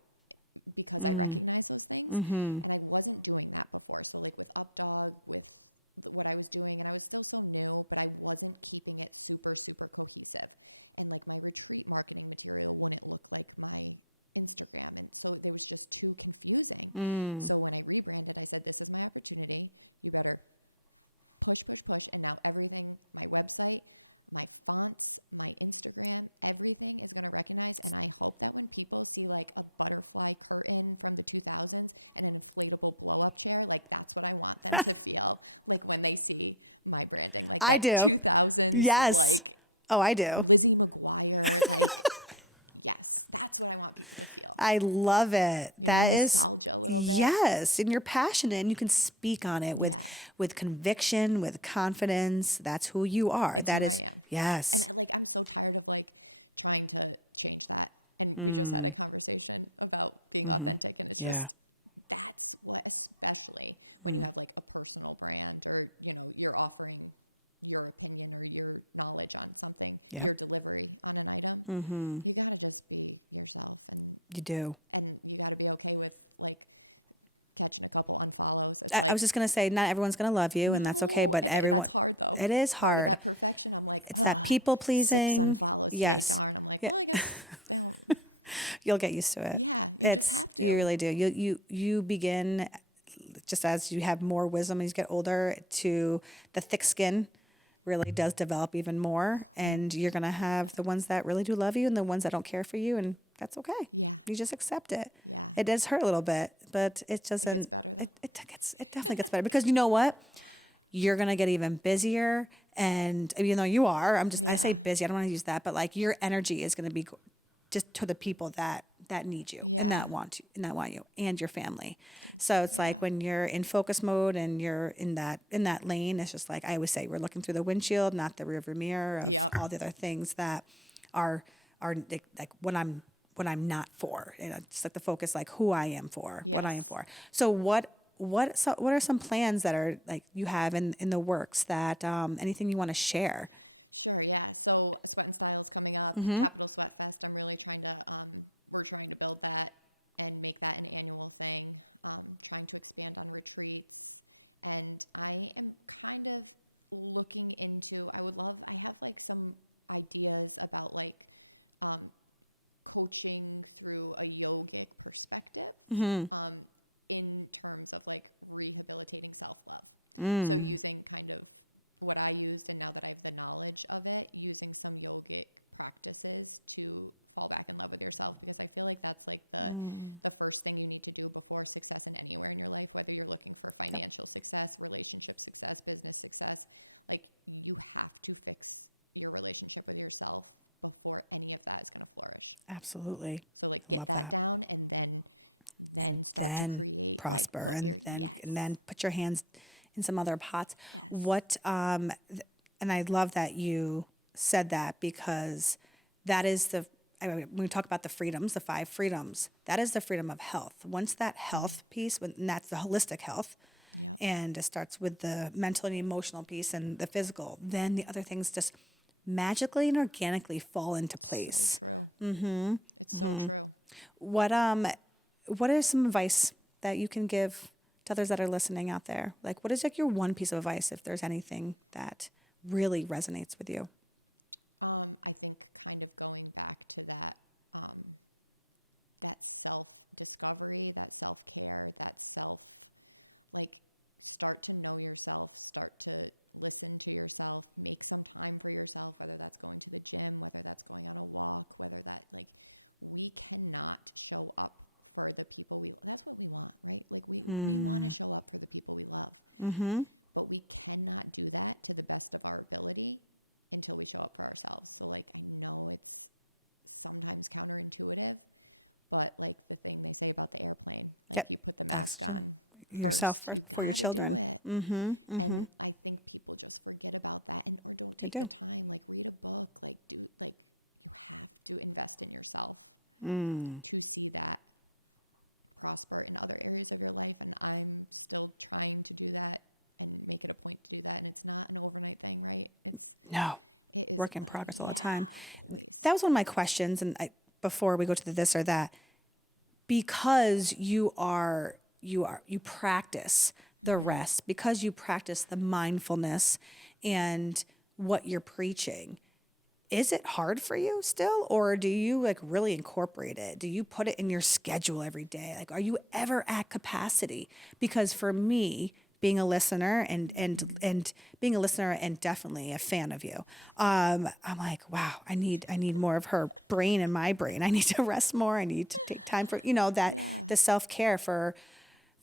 because I recognize these things, and I wasn't doing that before, so like with Updog, like, what I was doing, and I was still so new, but I wasn't keeping it super, super cohesive. And then my retreat marketing started what it looked like my Instagram. And so it was just too confusing. So when I rebranded, I said, this is my opportunity to better push out everything, my website, my fonts, my Instagram, everything is going to recognize my full time. People see like a butterfly curtain from the 2000s and maybe a little blog there. Like that's what I want. That's a feel like when they see my branding. I do. 2000s. Yes. Oh, I do. I love it. That is, yes, and you're passionate and you can speak on it with conviction, with confidence. That's who you are. That is, yes. Like I'm so kind of like Mm. Just had a conversation about rejuvenate. Yeah. Actually, you have like a personal brand, or you're offering your opinion or your knowledge on something. Yep. You're delivering on that. Mm-hmm. You have to just be yourself. You do. And you want to be okay with like letting go of all of I was just gonna say, not everyone's gonna love you, and that's okay. But everyone, it is hard. It's that people pleasing. Yes. Yeah. You'll get used to it. You really do. You begin just as you have more wisdom as you get older to the thick skin really does develop even more, and you're going to have the ones that really do love you and the ones that don't care for you, and that's okay. You just accept it. It does hurt a little bit, but it doesn't it definitely gets better because you know what? You're going to get even busier, and even though you are, I say busy, I don't want to use that, but like your energy is going to be just to the people that need you and that want you and your family. So it's like when you're in focus mode and you're in that lane, it's just like I always say, we're looking through the windshield, not the rearview mirror of all the other things that are like when I'm not for. It's like the focus, like who I am for, what I am for. So what are some plans that are like you have in the works that anything you want to share? Sure, yeah. So summer's coming up. Mm-hmm. Capital podcast. I'm really trying to, we're trying to build that and make that an annual thing. Trying to expand on retreats. And I am kind of looking into, I have like some ideas about like, coaching through a yogic perspective. Mm-hmm. In terms of like rehabilitating self-love. So Mm. using kind of what I used and now that I have the knowledge of it, using some yogic practices to fall back in love with yourself. Because I feel like that's like the first thing you need to do before success in anywhere in your life, whether you're looking for Yep. financial success, relationship success, business success. Like you have to fix your relationship with yourself before any of that's going to flourish. Absolutely. So like I love that. down And then prosper and then put your hands in some other pots. And I love that you said that because that is when we talk about the freedoms, the 5 freedoms, that is the freedom of health. Once that health piece, and that's the holistic health, and it starts with the mental and emotional piece and the physical, then the other things just magically and organically fall into place. What is some advice that you can give to others that are listening out there? Like, what is like your one piece of advice, if there's anything that really resonates with you? I think kind of going back to that, that self-discovery, that self-care, that like, start to know yourself, start to listen to yourself, make some time for yourself, whether that's going to the gym, whether that's going on a walk, whether that's like, we cannot show up for the people we desperately want. Mm. Show up for the people we love, Mm-hmm. but we cannot do that to the best of our ability until we show up for ourselves. So like, it's sometimes counterintuitive, but like the thing we say about the airplane, Yep. That's yourself for your children. Mm-hmm. Mm-hmm. I think people just forget about that. You do. To invest in yourself, Mm. to see that prosper in other areas of your life. And I'm still trying to do that, make it a point to do that. And it's not an overnight thing, right? No. Work in progress all the time. That was one of my questions, and before we go to the this or that, because you practice the rest, because you practice the mindfulness and what you're preaching, is it hard for you still, or do you like really incorporate it? Do you put it in your schedule every day? Like, are you ever at capacity? Because for me, being a listener and being a listener and definitely a fan of you, I'm like, wow, I need more of her brain in my brain. I need to rest more. I need to take time for that the self care for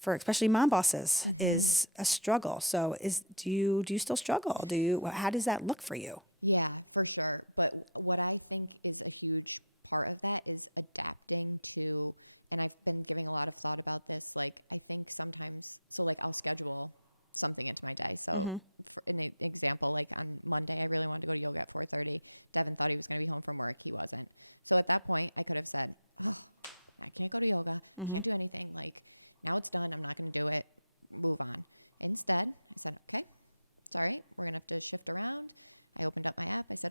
especially mom bosses is a struggle. So do you still struggle? How does that look for you? Yeah, for sure. But what I think is a huge part of that is adapting to, and I've been giving a lot of thought about this, like, I think sometimes, so like I'll schedule something into my day. So, Mm-hmm. I give an example, like on Monday, I'm going to have my yoga at 4:30, then by the time I come from work, he wasn't. So at that point, as I said, Mm-hmm. And then think like, now it's done, I'm not gonna do it. Move on. Instead, I said, okay, sorry, I'm gonna finish with your one. I'll put that. I said, what else can I do?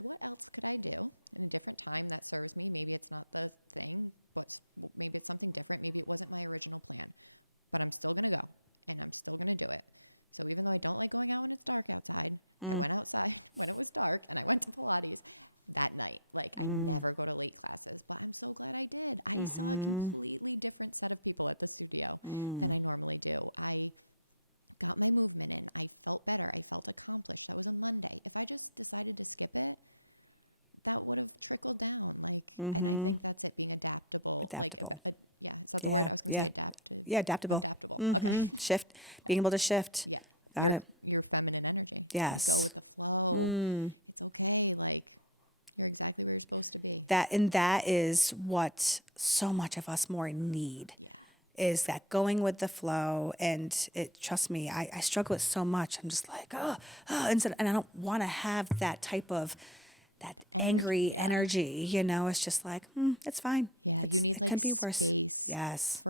And different times that starts to be maybe it's not the thing. Maybe something different. Maybe it wasn't my original plan. But I'm still gonna go. And I'm still gonna do it. So even though I don't like moving around the parking lot, I went outside. But it was dark. I went to Pilates at night. Like, I never go late back to Pilates. So what I did, I just met a completely different set of people at the studio than I normally do. I got my movement in. I felt better. I felt accomplished. It was a Monday. And I just decided to say, well, that was Mm-hmm. Adaptable. Yeah. Yeah. Yeah. Adaptable. Mm-hmm. Shift. Being able to shift. Got it. Yes. That is what so much of us more need is that going with the flow. And it, trust me, I struggle with so much. I'm just like, and I don't want to have that type of that angry energy, it's just like, it's fine. It can be worse. Yes.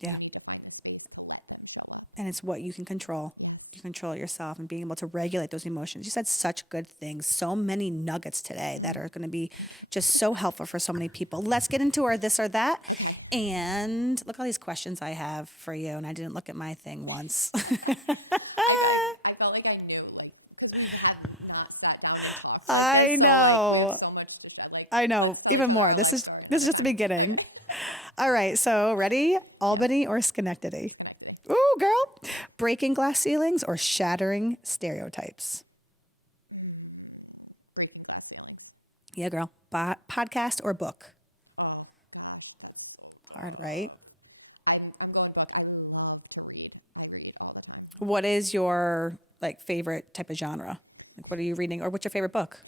Yeah. And it's what you can control. You control yourself and being able to regulate those emotions. You said such good things. So many nuggets today that are going to be just so helpful for so many people. Let's get into our this or that. And look at all these questions I have for you. And I didn't look at my thing once. I felt like I knew, like, because we have not sat down and talked. I know. So much to judge. Like, I know. Even more. This is just the beginning. All right. So ready? Albany or Schenectady? Ooh, girl. Breaking glass ceilings or shattering stereotypes? Yeah, girl. Podcast or book? Hard, right? What is your like favorite type of genre? Like, what are you reading, or what's your favorite book?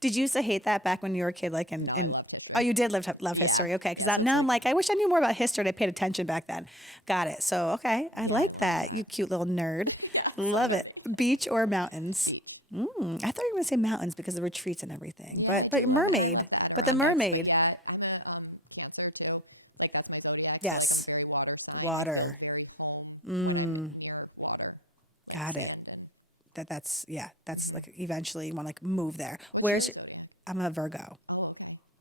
Did you used to hate that back when you were a kid? Like, oh, you did love history. Okay, because now I'm like, I wish I knew more about history. I paid attention back then. Got it. So okay, I like that. You cute little nerd. Love it. Beach or mountains? I thought you were going to say mountains because of retreats and everything. But mermaid. But the mermaid. Yes. Water. Got it. That's yeah. That's like eventually you want to like move there. I'm a Virgo.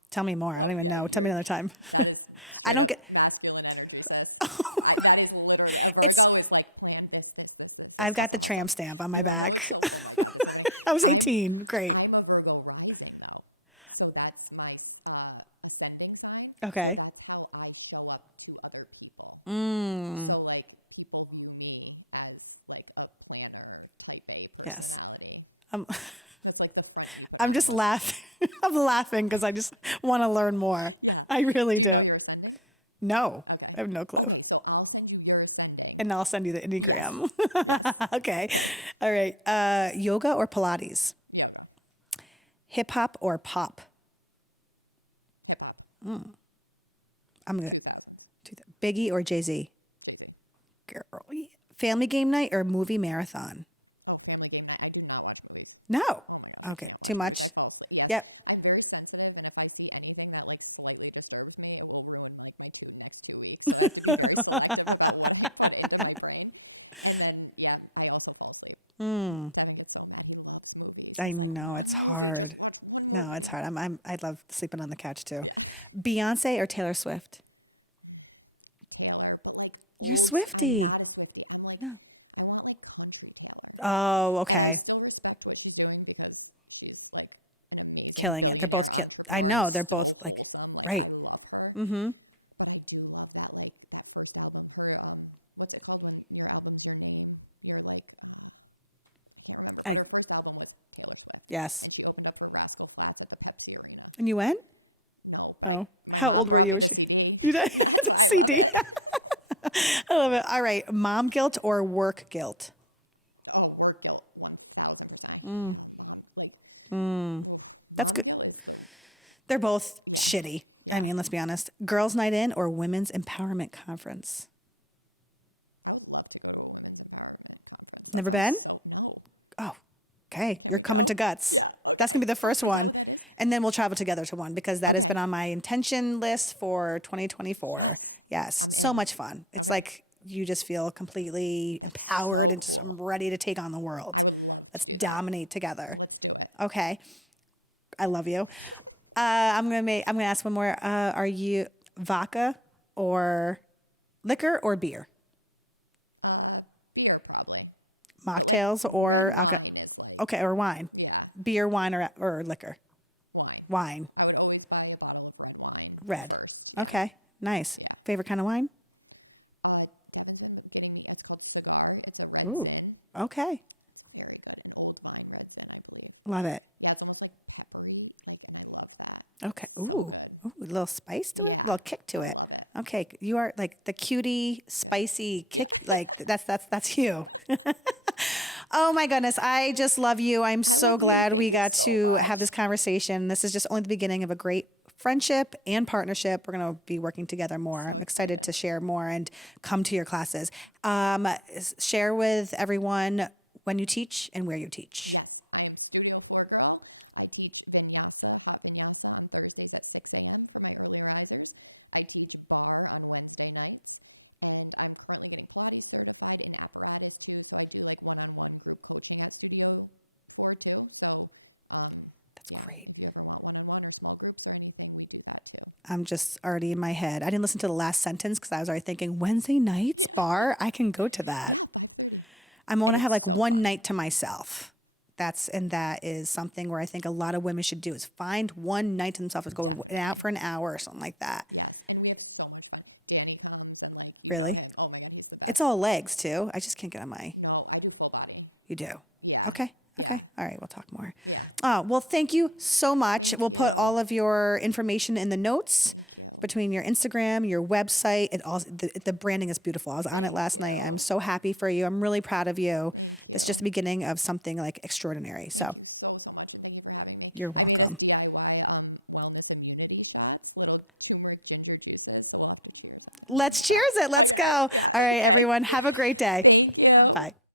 Tell me more. I don't even know. Tell me another time. I don't get. It's. I've got the tramp stamp on my back. I was 18. Great. Okay. Yes. I'm. I'm just laughing. I'm laughing because I just want to learn more. I really do. No, I have no clue. And I'll send you the Enneagram. Okay. All right. Yoga or Pilates? Hip hop or pop? I'm going to do that. Biggie or Jay Z? Girl. Family game night or movie marathon? No. Okay. Too much? Yep. I know it's hard. No, it's hard. I love sleeping on the couch too. Beyonce or Taylor Swift? You're Swifty. No. Oh, okay. Killing it. They're both kill. I know they're both like right. I, yes. And you went? Oh, how old were you? Was she? You did the CD. I love it. All right, mom guilt or work guilt? That's good. They're both shitty. I mean, let's be honest. Girls' Night In or Women's Empowerment Conference? Never been? Oh, okay. You're coming to Guts. That's going to be the first one. And then we'll travel together to one because that has been on my intention list for 2024. Yes, so much fun. It's like you just feel completely empowered and just I'm ready to take on the world. Let's dominate together. Okay. I love you. I'm gonna ask one more. Are you vodka or liquor or beer? Mocktails or alcohol? Okay, or wine. Beer, wine, or liquor. Wine. Red. Okay, nice. Favorite kind of wine? Ooh. Okay. Love it. Okay. Ooh. Ooh, a little spice to it, a little kick to it. Okay, you are like the cutie, spicy kick. Like that's you. Oh my goodness, I just love you. I'm so glad we got to have this conversation. This is just only the beginning of a great friendship and partnership. We're going to be working together more. I'm excited to share more and come to your classes. Share with everyone when you teach and where you teach. That's great. I'm just already in my head. I didn't listen to the last sentence because I was already thinking Wednesday nights bar. I can go to that. I'm going to have like one night to myself. That is something where I think a lot of women should do is find one night to themselves, go out for an hour or something like that. Really? It's all legs too. I just can't get on my. You do. Okay. Okay. All right. We'll talk more. Well, thank you so much. We'll put all of your information in the notes between your Instagram, your website. It all the branding is beautiful. I was on it last night. I'm so happy for you. I'm really proud of you. That's just the beginning of something like extraordinary. So you're welcome. Let's cheers it. Let's go. All right, everyone. Have a great day. Thank you. Bye.